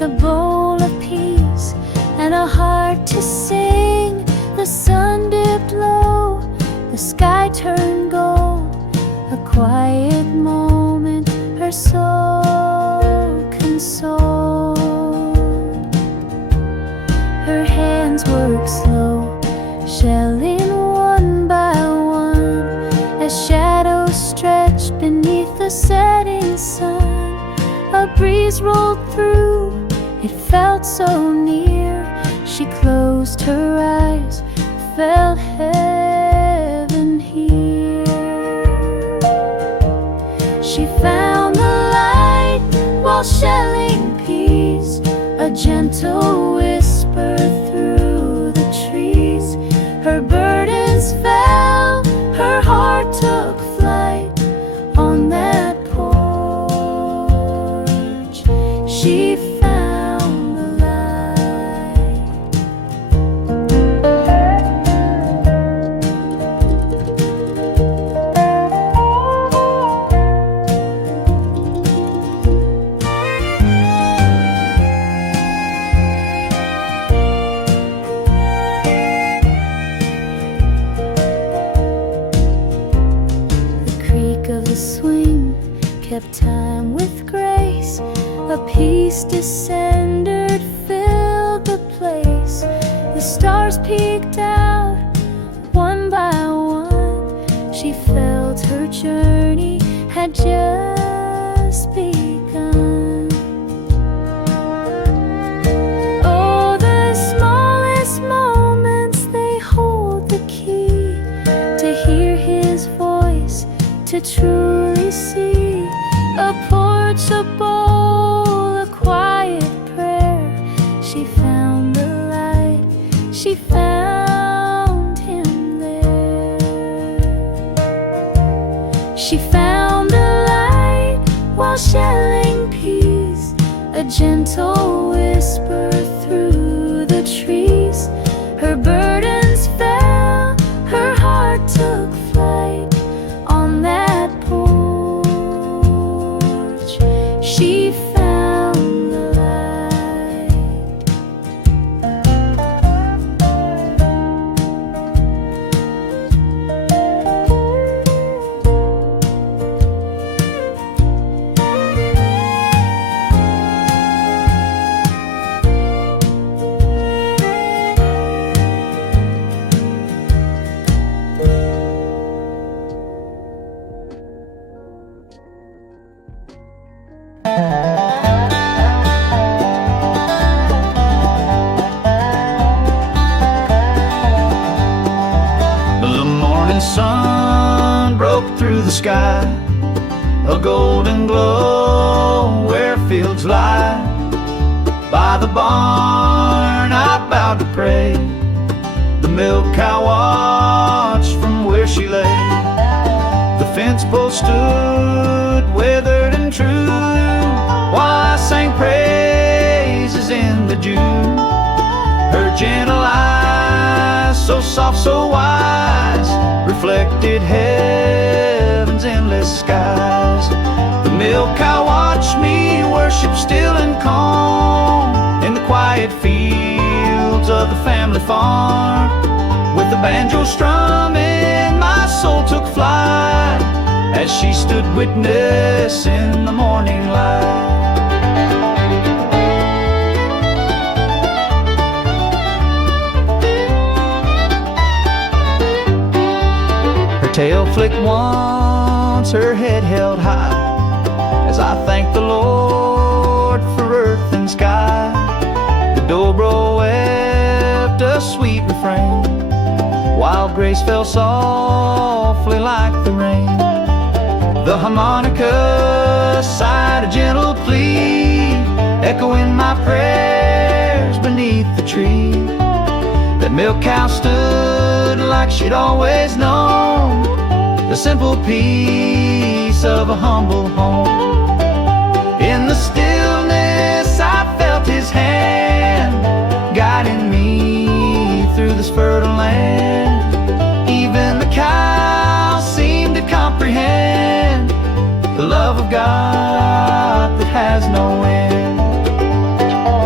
a bowl of peas and a heart to sing. The sun dipped low, the sky turned gold. A quiet moment her soul consoled. Her hands worked slow, shelling one by one, as shadows stretched beneath the setting sun. A breeze rolled through, it felt so near. She closed her eyes, felt heaven here. She found the light while shelling peas, a gentle whisper through the trees. Her burdens fell, her heart took flight on that porch. She found the light. The creak of the swing kept time with grace. A peace descended, filled the place. The stars peeked out one by one. She felt her journey had just begun. Oh, the smallest moments, they hold the key to hear his voice, to truly see. A porch, a bowl, a quiet prayer. She found the light, she found him there. She found the light while shelling peas, a gentle whisper through the trees. Her burdens fell, her heart took flight on that porch. She found the light. The morning sun broke through the sky, a golden glow where fields lie. By the barn I bowed to pray. The milk cow watched from where she lay. The fence post stood withered and true, while I sang praises in the dew. Her gentle eyes, so soft, so wise, reflected heaven's endless skies. The milk cow watched me worship still and calm in the quiet fields of the family farm. With the banjo strumming, my soul took flight as she stood witness in the morning light. Tail flicked once, her head held high, as I thanked the Lord for earth and sky. The dobro wept a sweet refrain, while grace fell softly like the rain. The harmonica sighed a gentle plea, echoing my prayers beneath the tree. That milk cow stood like she'd always known, the simple peace of a humble home. In the stillness I felt his hand guiding me through this fertile land. Even the cow seemed to comprehend the love of God that has no end.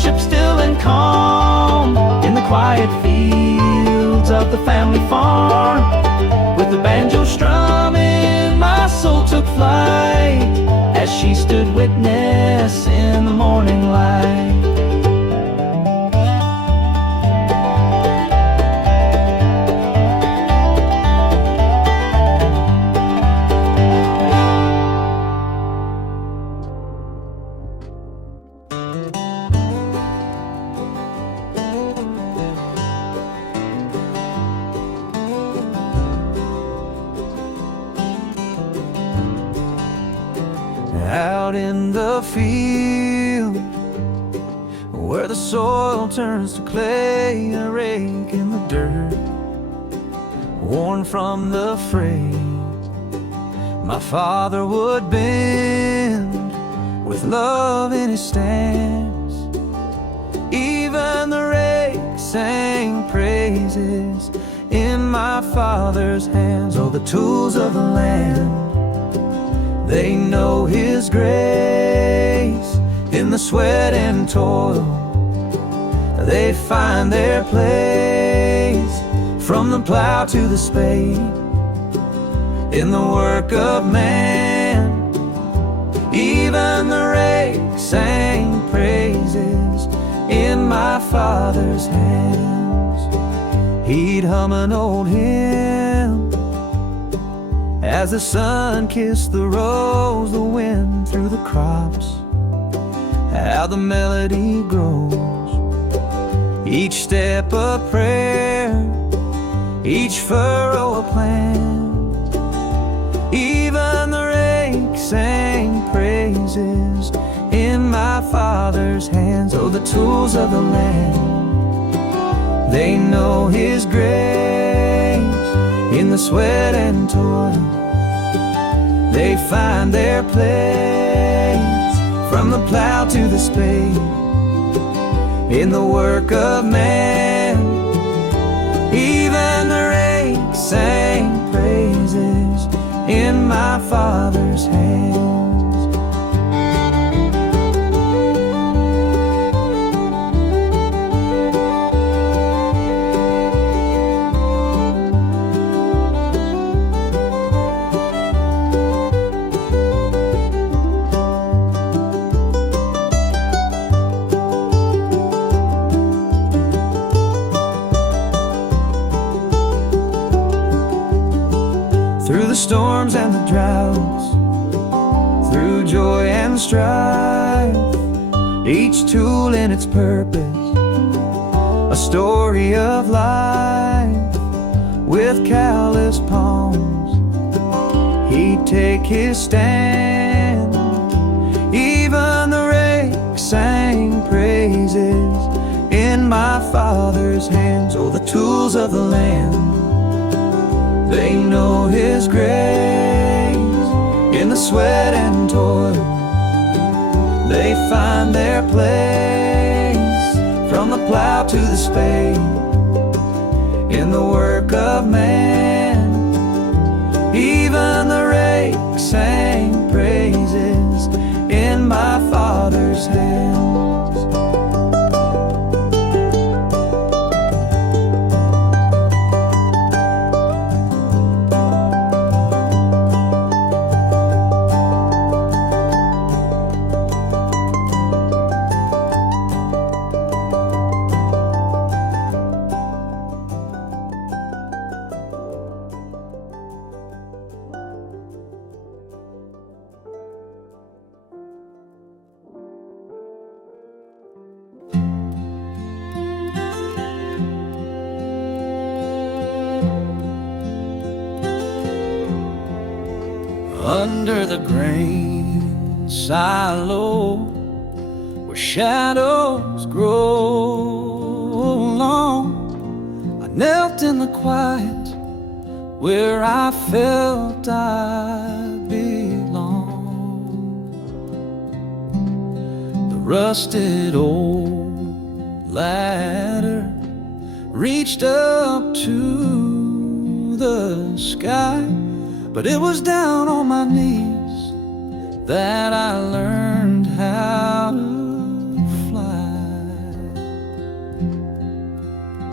worship still and calm in the quiet fields of the family farm. With the banjo strumming, my soul took flight as she stood witness in the morning light. Out in the field, where the soil turns to clay, a rake in the dirt, worn from the fray, my father would bend with love in his stance. Even the rake sang praises in my father's hands. Oh, the tools of the land, they know His grace. In the sweat and toil, they find their place. From the plow to the spade, in the work of man, even the rake sang praises in my father's hands. He'd hum an old hymn as the sun kissed the rose, the wind through the crops, how the melody grows. Each step a prayer, each furrow a plan. Even the rake sang praises in my father's hands. Oh, the tools of the land, they know His grace. In the sweat and toil, they find their place. From the plow to the spade, in the work of man, even the rake sang praises in my father's hands. Through the storms and the droughts, through joy and strife, each tool in its purpose, a story of life. With callous palms, he'd take his stand. Even the rake sang praises in my father's hands. Oh, the tools of the land, they know His grace. In the sweat and toil, they find their place. From the plow to the spade, in the work of man, even the rake sang praises in my father's hands. Under the grain silo, where shadows grow long, I knelt in the quiet where I felt I belonged. The rusted old ladder reached up to the sky, but it was down on my knees that I learned how to fly.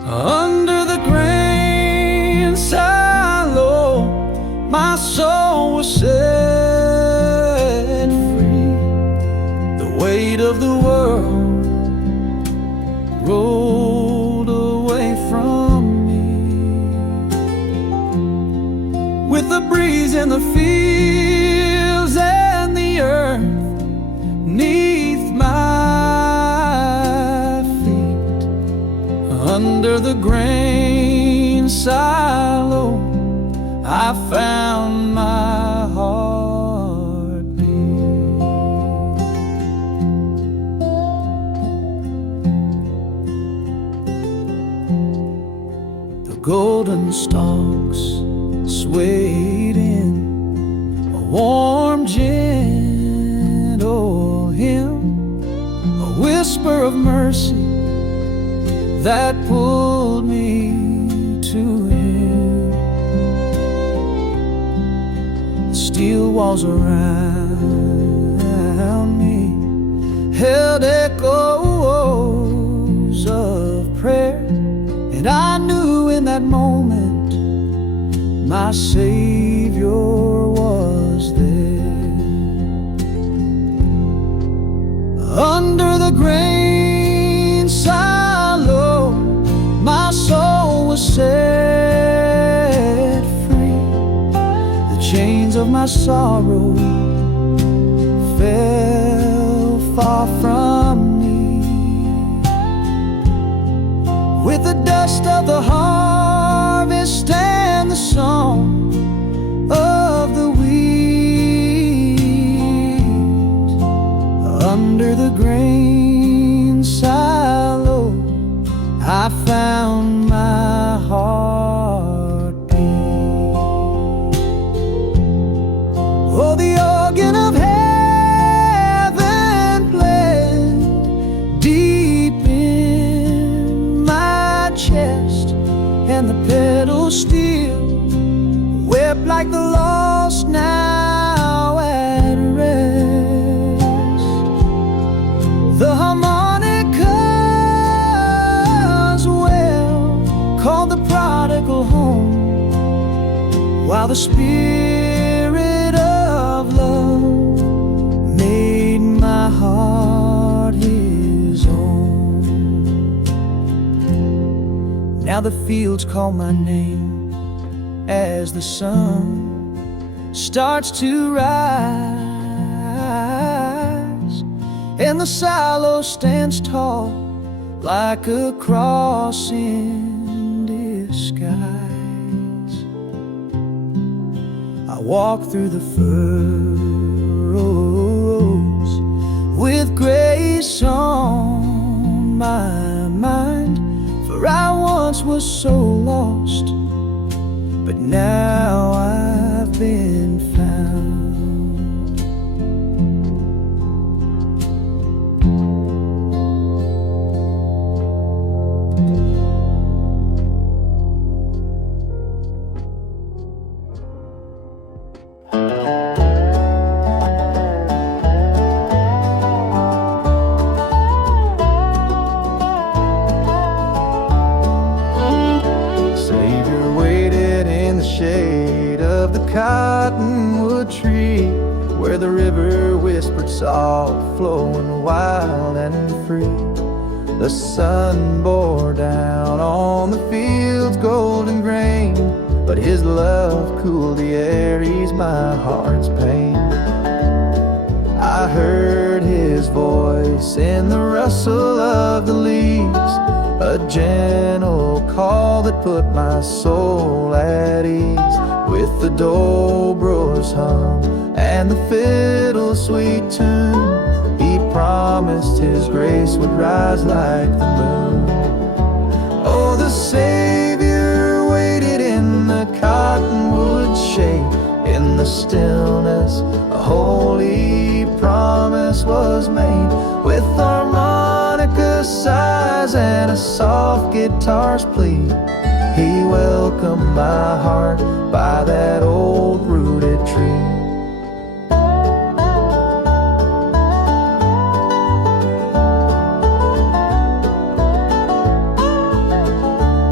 Under the grain silo, my soul was set free. The weight of the world rolled away from me. With the breeze in the fields and the earth neath my feet, under the grain silo, I found my heartbeat. The golden stalks swayed in a warm, gentle hymn, a whisper of mercy that pulled me to Him. The steel walls around me held echoes of prayer, and I knew in that moment my Savior was there. Under the grain silo, my soul was set free. The chains of my sorrow fell far from me. With the dust of the harvest and the song of the weeds, under the grain silo, I found my heartbeat. Oh, the organ of heaven played deep in my chest, and the pedals still wept like the lost now at rest. The harmonicas well called the prodigal home, while the spirit of love made my heart his own. Now the fields call my name as the sun starts to rise, and the silo stands tall like a cross in disguise. I walk through the furrows with grace on my mind, for I once was so lost, but now I've been found. Savior waited in the shade of the cottonwood tree, where the river whispered soft, flowing wild and free. The sun bore down on the field's golden grain, but His love cooled the air, eased my heart's pain. I heard His voice in the rustle of the leaves, a gentle call that put my soul at ease. With the dobro's hum and the fiddle's sweet tune, He promised His grace would rise like the moon. Oh, the Savior waited in the cottonwood shade. In the stillness, a holy promise was made. With harmonica sighs and a soft guitar's plea, He welcomed my heart by that old rooted tree.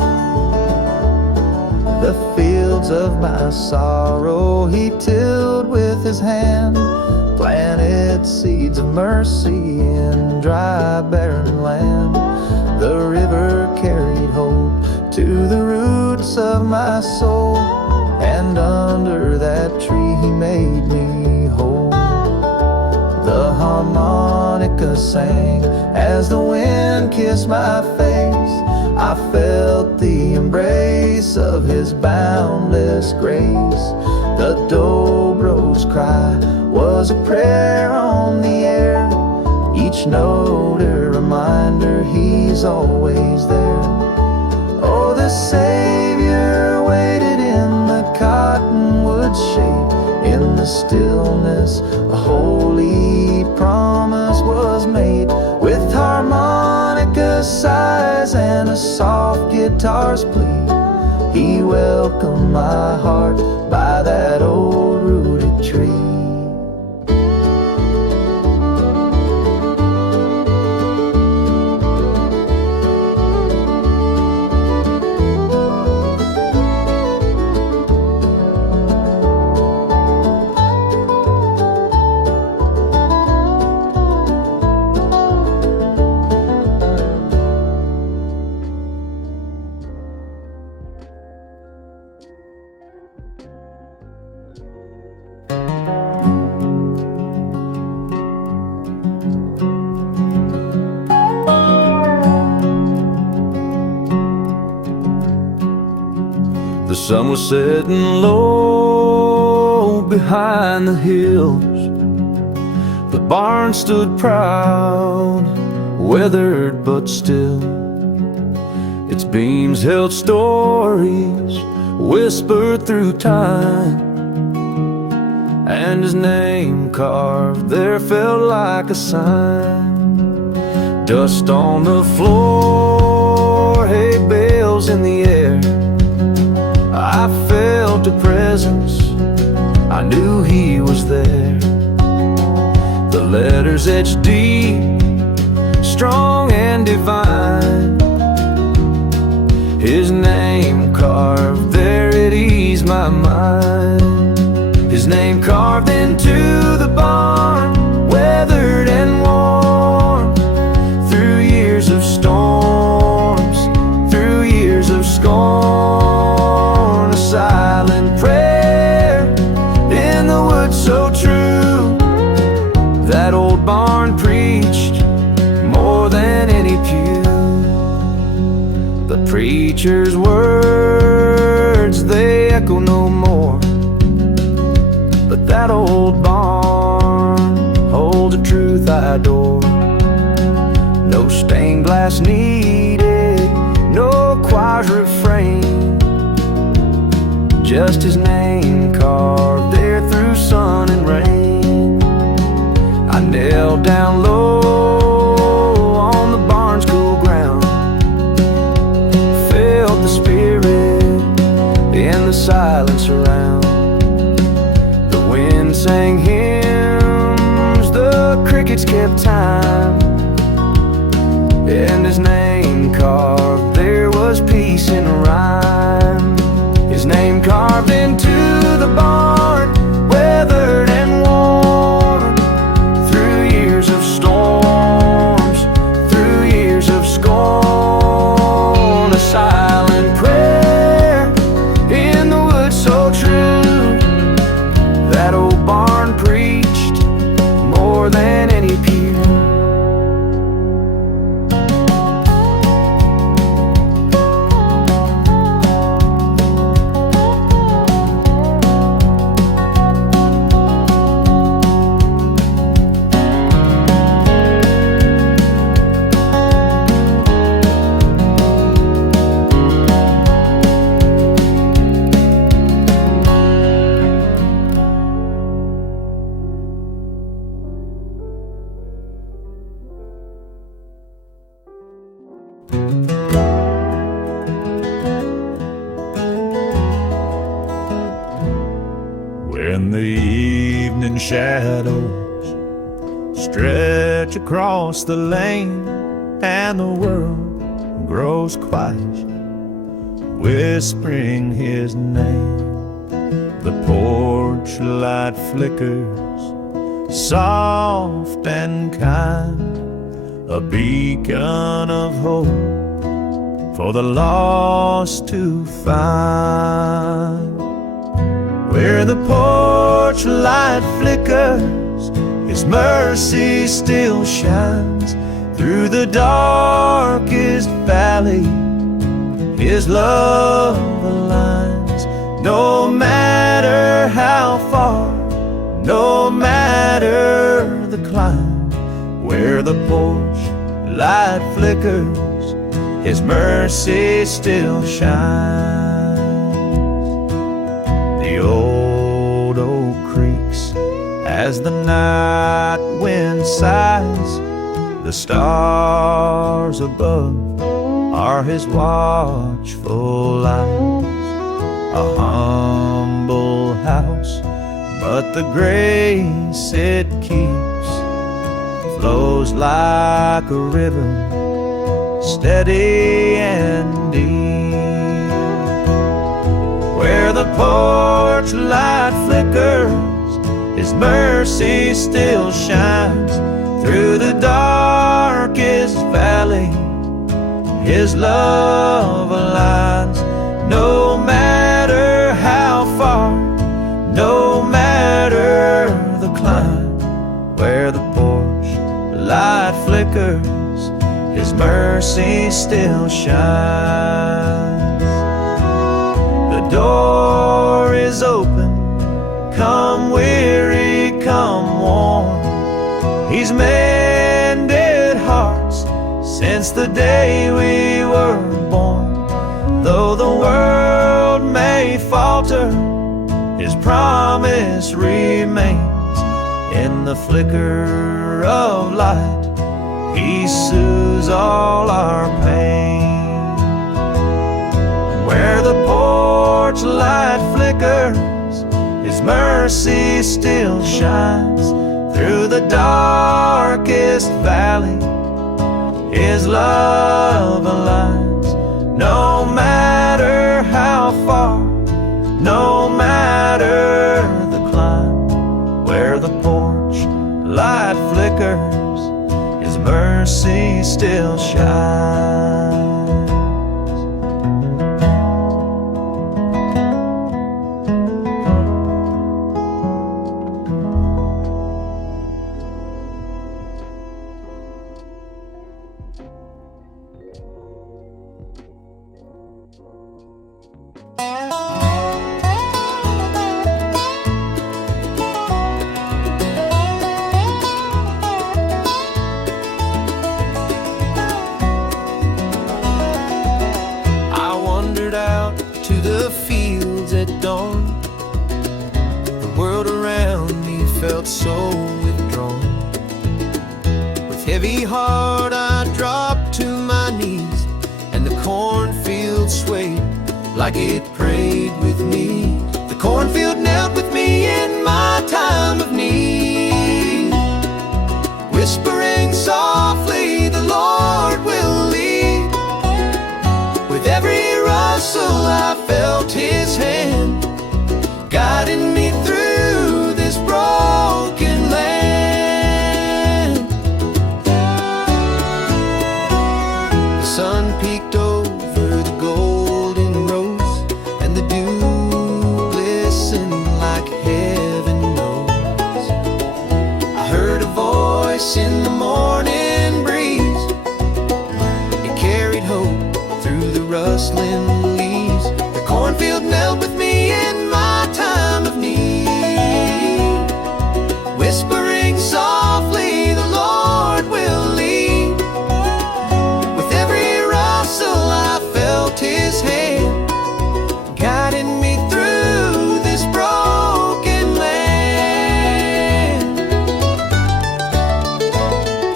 my sorrow he tilled with his hand, planted seeds of mercy in dry barren land. The river carried hope to the roots of my soul, and under that tree he made me whole. The harmonica sang as the wind kissed my face. I felt the embrace of his boundless grace. The dobro's cry was a prayer on the air, each note a reminder he's always there. Oh, the Savior waited in the cottonwood shade. In the stillness, a holy promise was made. With harmonica sighs and a soft guitar's plea, he welcomed my heart by that old rooted tree. The sun was setting low behind the hills. The barn stood proud, weathered but still. Its beams held stories whispered through time, and his name carved there felt like a sign. Dust on the floor, hay bales in the air. I felt a presence, I knew he was there. The letters etched deep, strong and divine. His name carved there, it eased my mind. His name carved into the barn, weathered and warm, through years of storms, through years of scorn. A silent prayer in the woods so true. That old barn preached more than any pew. The preacher's words, they echo no more, but that old barn holds a truth I adore. No stained glass needed, no choir's refrain, just his name carved there through sun and rain. I knelt down low on the barn's cool ground, felt the spirit in the silence around. The wind sang hymns, the crickets kept time, and his name carved there was peace in rhyme. His name carved into the barn, weathered and worn, through years of storms, through years of scorn. A silent prayer in the woods so true. That old barn preached more than any pew. When the evening shadows stretch across the lane and the world grows quiet, whispering his name, The porch light flickers, soft and kind, a beacon of hope for the lost to find. Where the porch light flickers, His mercy still shines. Through the darkest valley, His love aligns. No matter how far, no matter the climb, where the porch light flickers, His mercy still shines. The old oak creaks as the night wind sighs. The stars above are His watchful eyes. A humble house, but the grace it keeps flows like a river, steady and deep. Where the porch light flickers, His mercy still shines. Through the darkest valley, His love aligns. No matter how far, no matter the climb, where the porch light flickers, His mercy still shines. The door is open, come weary, come warm. He's mended hearts since the day we were born. Though the world may falter, His promise remains. In the flicker of light, He soothes all our pain. Where the porch light flickers, His mercy still shines. Through the darkest valley, His love aligns. No matter how far, no matter the climb, where the porch light flickers, His mercy still shines. So withdrawn, with heavy heart I dropped to my knees, and the cornfield swayed like it prayed with me. The cornfield knelt with me in my time of need, whispering softly, the Lord will lead. With every rustle I felt His hand guiding me through this broken land. The sun peeked over the golden rows, and the dew glistened like heaven knows. I heard a voice in the morning breeze. It carried hope through the rustling leaves. The cornfield knelt with me in my time of need, whispering softly, the Lord will lead. With every rustle I felt His hand guiding me through this broken land.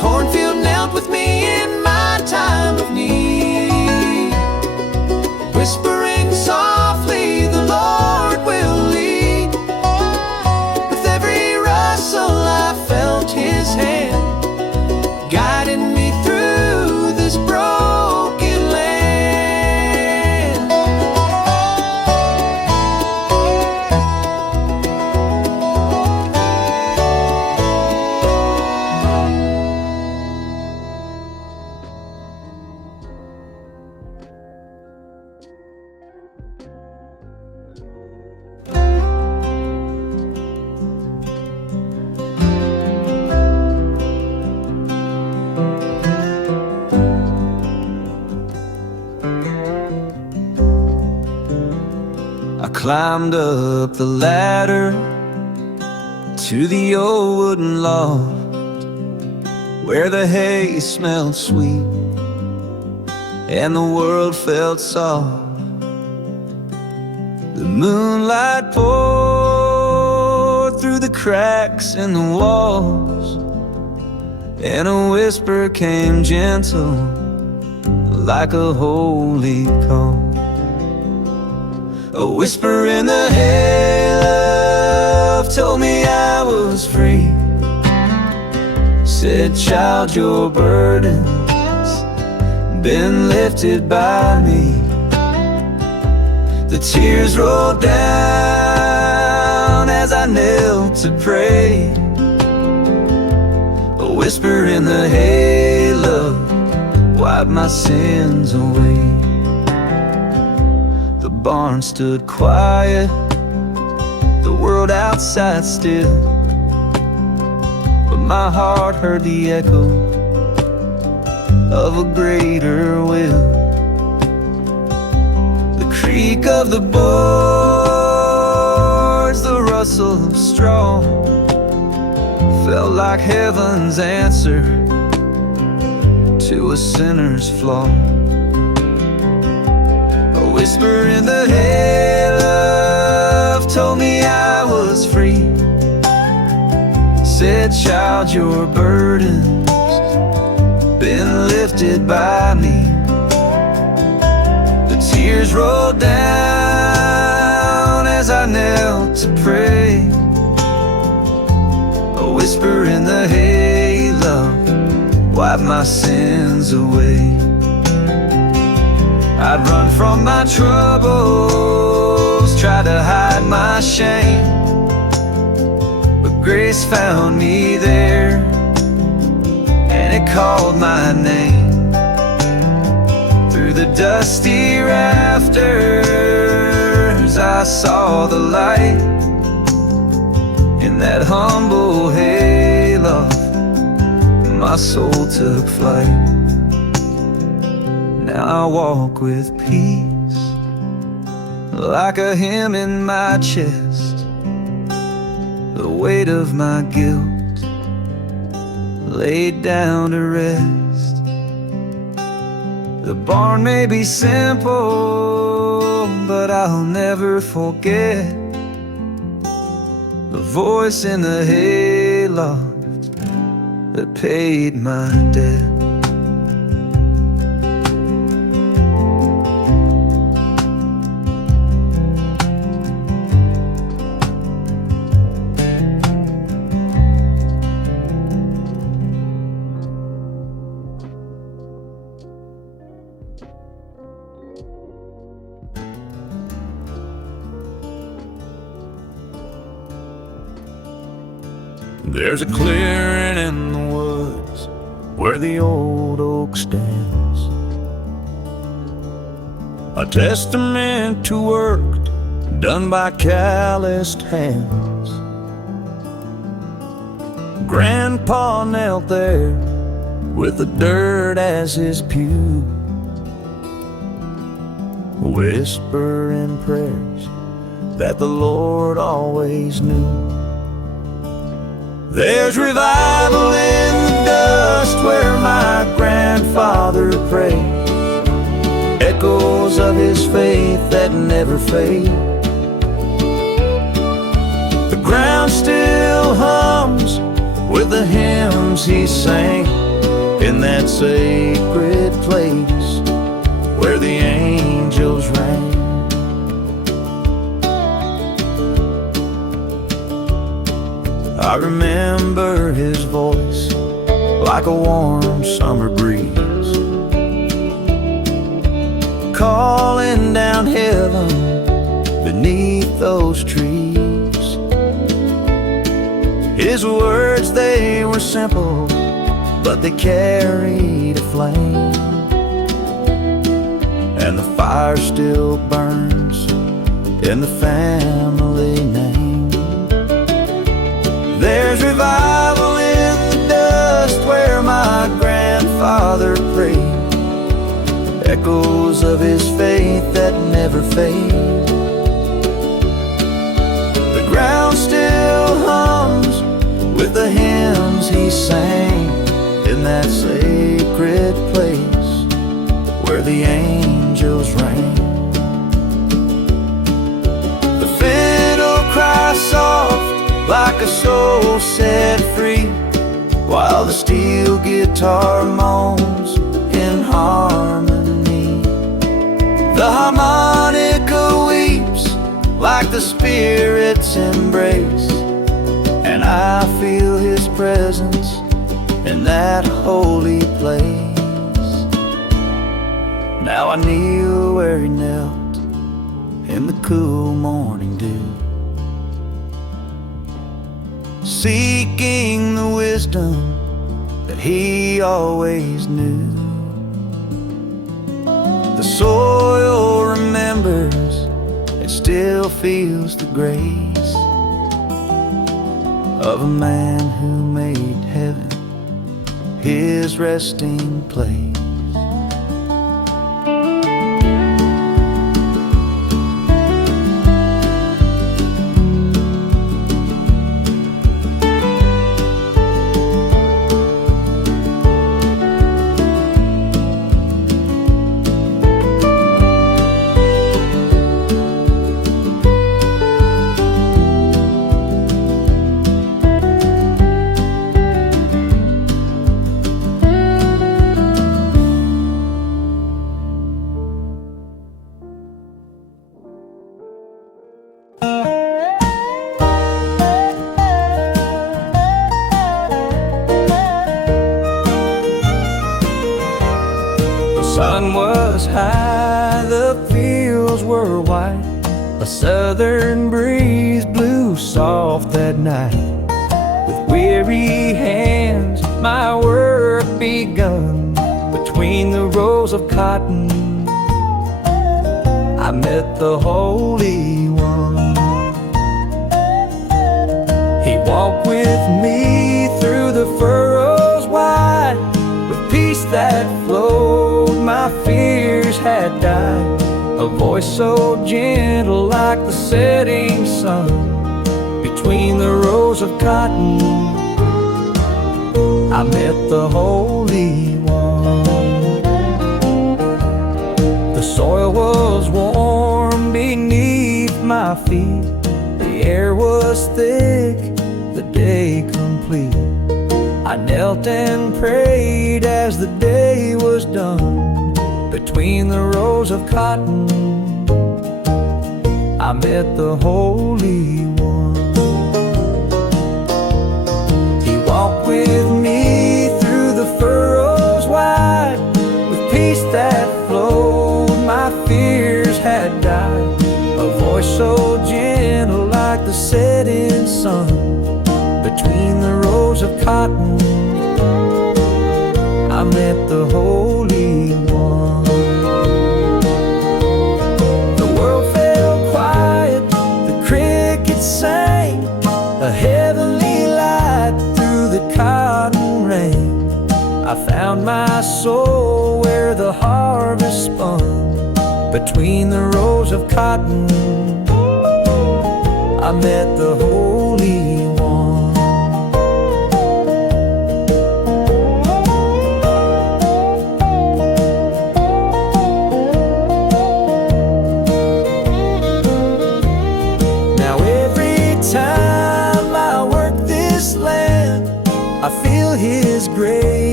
Cornfield knelt with me in my time of need, whispering softly, the Lord will lead. With every rustle I felt His hand guiding me through this broken land. I climbed up the ladder to the old wooden loft where the hay smelled sweet and the world felt soft. The moonlight poured through the cracks in the walls, and a whisper came gentle like a holy call. A whisper in the hayloft told me I was free. Said, child, your burden's been lifted by me. The tears rolled down as I knelt to pray. A whisper in the hayloft wiped my sins away. The barn stood quiet, the world outside still, but my heart heard the echo of a greater will. The creak of the boards, the rustle of straw, felt like heaven's answer to a sinner's flaw. A whisper in the hayloft told me I was free. Said, child, your burden's been lifted by me. The tears rolled down as I knelt to pray. A whisper in the hayloft wiped my sins away. I'd run from my troubles, try to hide my shame, but grace found me there, and it called my name. Through the dusty rafters I saw the light. In that humble hayloft my soul took flight. Now I walk with peace, like a hymn in my chest. The weight of my guilt laid down to rest. The barn may be simple, but I'll never forget the voice in the hayloft that paid my debt. There's a clearing in the woods where the old oak stands, a testament to work done by calloused hands. Grandpa knelt there with the dirt as his pew, whispering prayers that the Lord always knew. There's revival in the dust where my grandfather prayed, echoes of his faith that never fade. The ground still hums with the hymns he sang, in that sacred place where the angels reign. I remember his voice like a warm summer breeze, calling down heaven beneath those trees. His words, they were simple, but they carried a flame, and the fire still burns in the family name. There's revival in the dust where my grandfather prayed, echoes of his faith that never fade. The ground still hums with the hymns he sang in that sacred place where the angels reign. The fiddle cries soft like a soul set free, while the steel guitar moans in harmony. The harmonica weeps like the Spirit's embrace, and I feel his presence in that holy place. Now I kneel where he knelt in the cool morning dew, seeking the wisdom that he always knew. The soil remembers, it still feels the grace of a man who made heaven his resting place. The sun was high, the fields were white, a southern breeze blew soft that night. With weary hands my work begun, between the rows of cotton I met the Holy One. He walked with me through the furrows wide, with peace that flowed, my fears had died. A voice so gentle like the setting sun, between the rows of cotton I met the Holy One. The soil was warm beneath my feet, the air was thick, the day complete. I knelt and prayed as the day was done, between the rows of cotton I met the Holy One. He walked with me through the furrows wide, with peace that flowed, my fears had died. A voice so gentle like the setting sun, between the rows of cotton I met the Holy One. The world fell quiet, the crickets sang, a heavenly light through the cotton rain. I found my soul where the harvest spun, between the rows of cotton I met the Holy One. Now every time I work this land, I feel His grace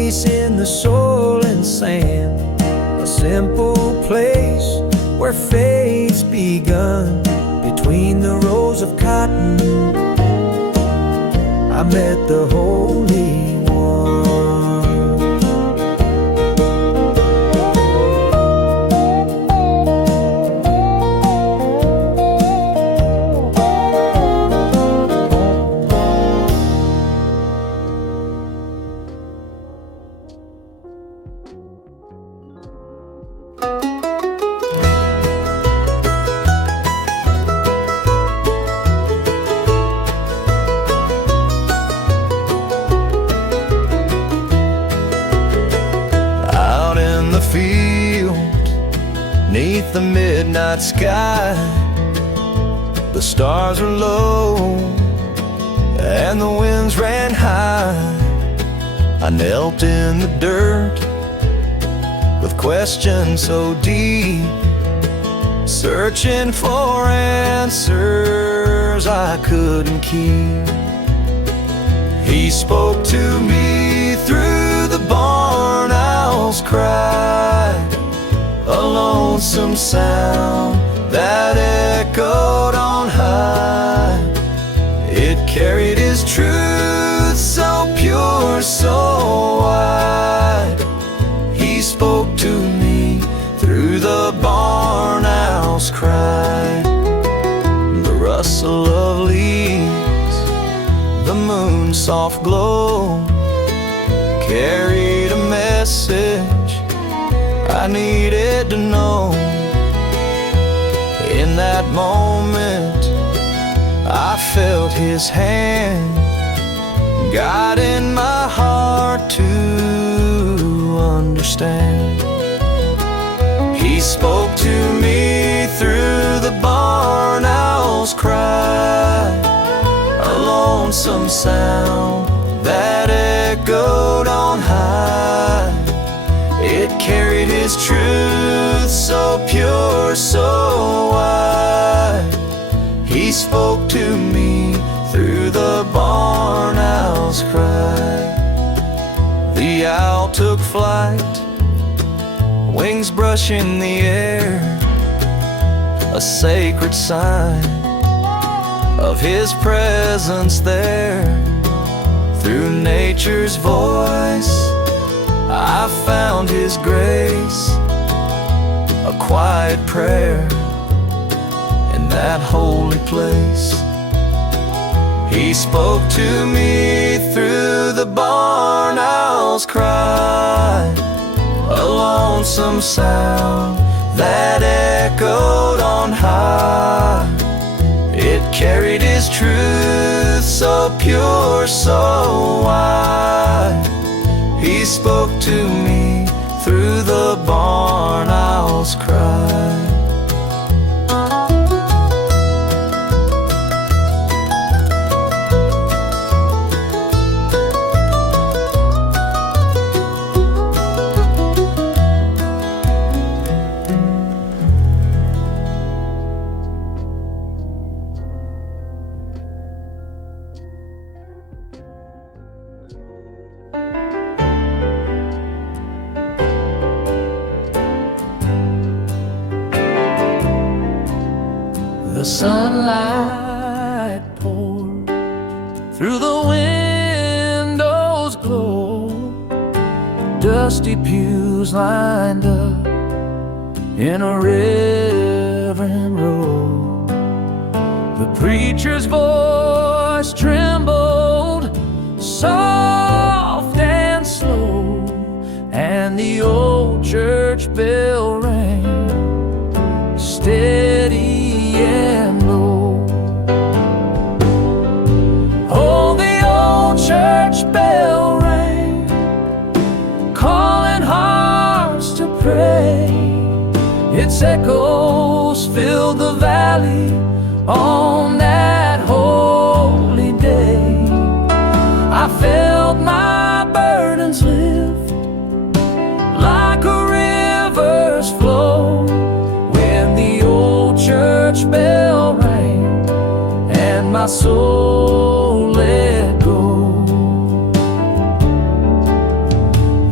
place in the soil and sand, a simple place where faith's begun. Between the rows of cotton, I met the Holy One. Neath the midnight sky, the stars were low and the winds ran high. I knelt in the dirt with questions so deep, searching for answers I couldn't keep. He spoke to me through the barn owl's cry, a lonesome sound that echoed on high. It carried his truth so pure, so wide. He spoke to me through the barn owl's cry. The rustle of leaves, the moon's soft glow, carried a message I needed to know. In that moment, I felt his hand guiding my heart to understand. He spoke to me through the barn owl's cry, a lonesome sound that echoed on high. It carried his truth so pure, so wide. He spoke to me through the barn owl's cry. The owl took flight, wings brushing the air, a sacred sign of his presence there. Through nature's voice, I found his grace, a quiet prayer in that holy place. He spoke to me through the barn owl's cry, a lonesome sound that echoed on high. It carried his truth so pure, so wide. He spoke to me through the barn owl's cry. The sunlight poured through the window's glow, dusty pews lined up in a reverent row. The preacher's voice trembled soft and slow, and the old church bell rang steady and low. Oh, the old church bell rang, calling hearts to pray. Its echoes filled the valley on that holy day. I felt my burdens lift like a river's flow when the old church bell rang and my soul let go.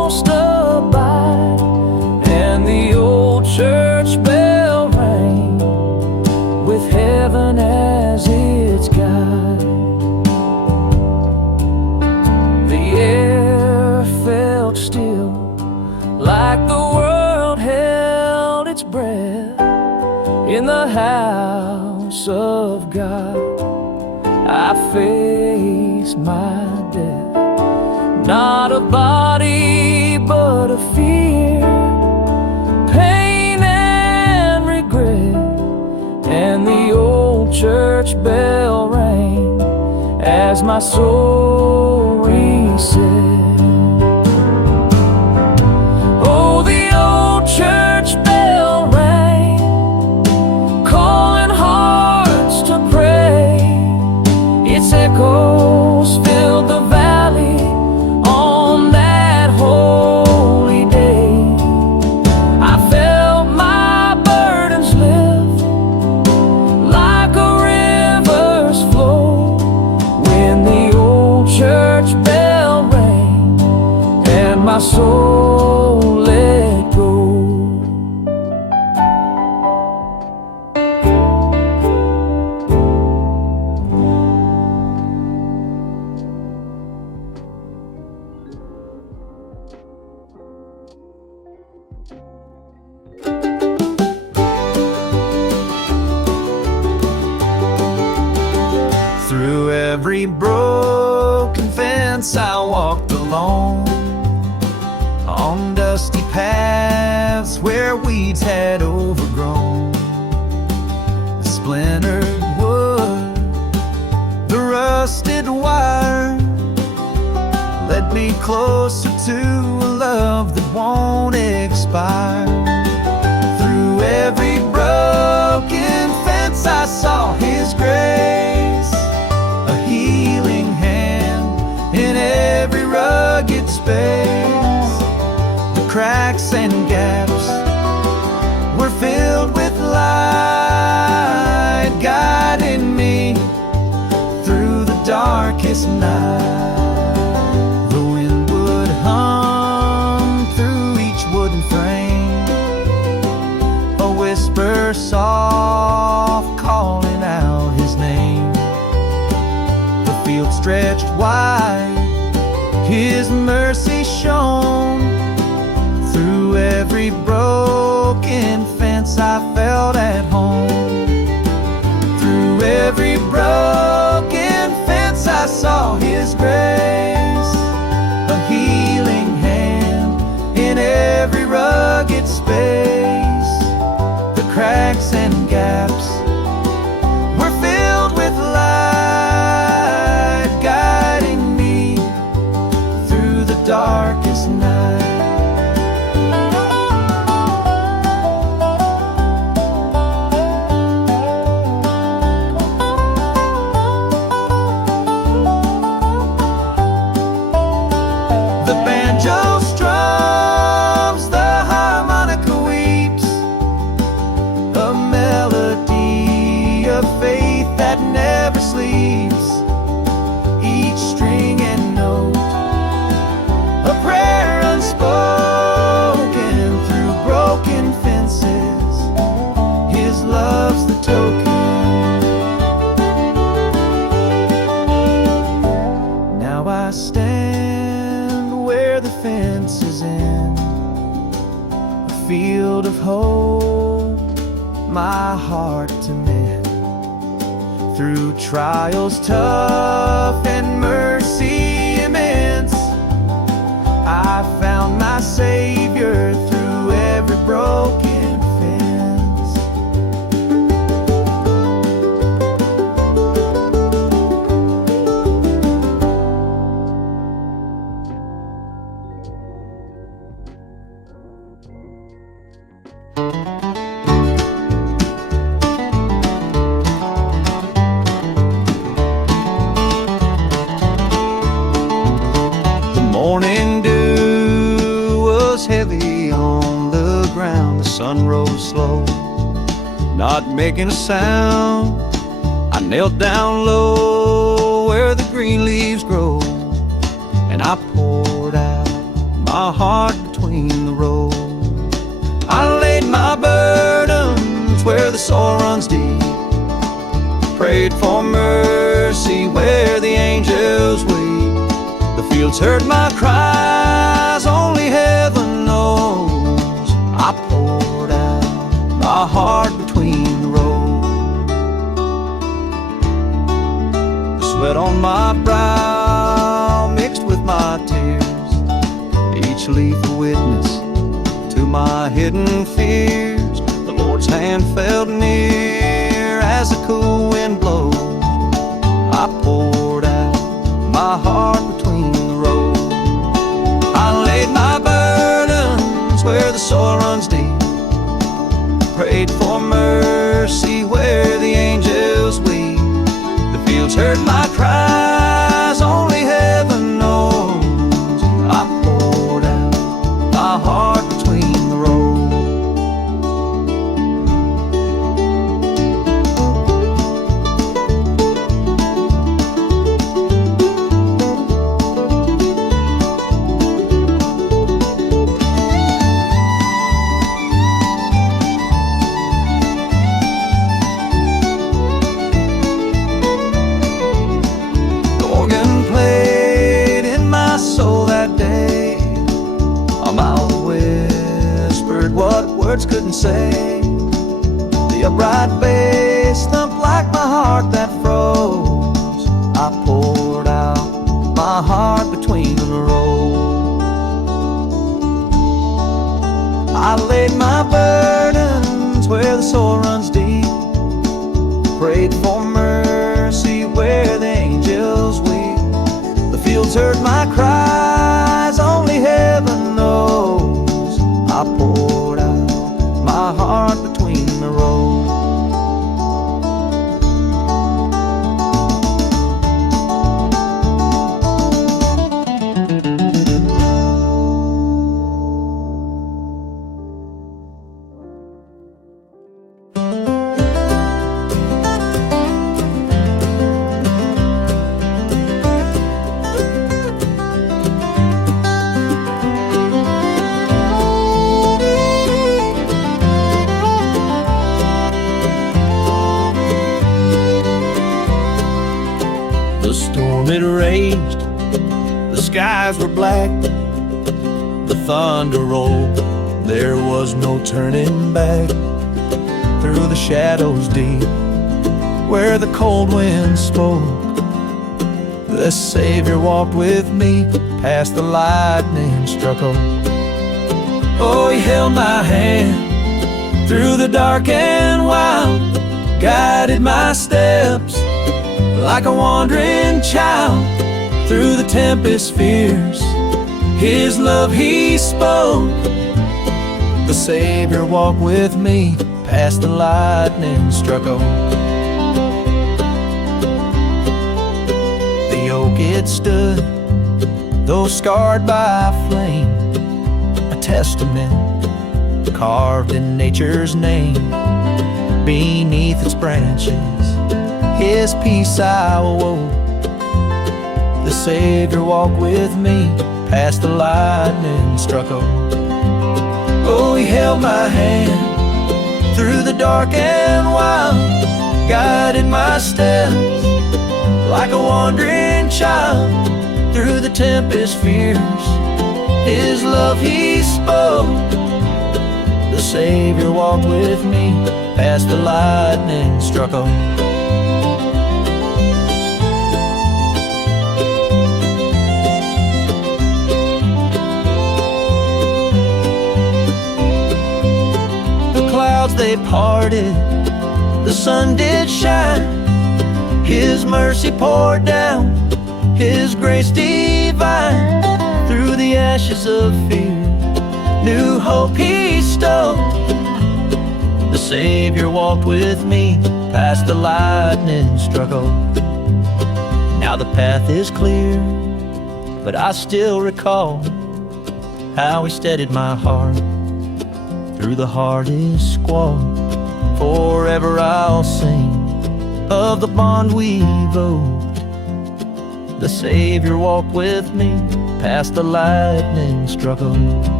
much breath in the house of God. I face my death, not a body but a fear, pain and regret, and the old church bell rang as my soul reset. Oh, the old church bell rang, calling hearts to pray. Its echoes filled the valley on that holy day. I felt my burdens lift like a river's flow when the old church bell rang and my soul let go. Through every broken fence I walked alone, on dusty paths where weeds had overgrown. The splintered wood, the rusted wire led me closer to a love that won't expire. Through every broken fence I saw His grace, a healing hand in every rugged space. The cracks and gaps were filled with light, guiding me through the darkest night. The wind would hum through each wooden frame, a whisper soft calling out His name. The field stretched wide, His mercy shone. Through every broken fence I felt at home. Through every broken fence I saw His grace, a healing hand in every rugged space. The cracks and gaps were filled with light, guiding me through the darkest night. The banjo strums, the harmonica weeps, a melody of faith that never sleeps. Each string and note, a prayer unspoken through broken fences. His love's the token. Now I stand where the fence is in, a field of hope, my heart to mend. Through trials tough and mercy immense, I found my Savior through every broken fence. The morning dew was heavy on the ground. The sun rose slow, not making a sound. I knelt down low where the green leaves grow, and I poured out my heart between the rows. I laid my burdens where the soil runs deep, prayed for mercy where the angels weep. The fields heard my cries, only heaven knows. I poured out my heart between the rows. The sweat on my brow mixed with my tears, each leaf a witness to my hidden fears. The Lord's hand felt near as the cool wind blows. I poured out my heart between the rows. I laid my burdens where the soil runs deep, prayed for mercy where the angels weep. The fields heard my cries, only heaven knows. I poured out my heart between the rows. What words couldn't say. The upright bass thumped like my heart that froze. I poured out my heart between the rows. I laid my burdens where the soil runs deep, prayed for mercy where the angels weep. The fields heard my cries, only heaven knows. I poured out my heart between the rows. The storm had raged, the skies were black, the thunder rolled, there was no turning back. Through the shadows deep, where the cold wind spoke, the Savior walked with me, past the lightning struck. Oh, he held my hand through the dark and wild, guided my steps like a wandering child through the tempest fierce. His love he spoke. The Savior walked with me, past the lightning struck. The oak it stood, though scarred by flame, a testament carved in nature's name. Beneath its branches His peace I awoke. The Savior walked with me, past the lightning struck. Oh, he held my hand through the dark and wild, guided my steps like a wandering child through the tempest fierce. His love he spoke. The Savior walked with me, past the lightning struck. They parted, the sun did shine, His mercy poured down, His grace divine. Through the ashes of fear, new hope He stole. The Savior walked with me, past the lightning struggle. Now the path is clear, but I still recall how He steadied my heart through the hardest squall. Forever I'll sing of the bond we've owed. The Savior walked with me, past the lightning struggle.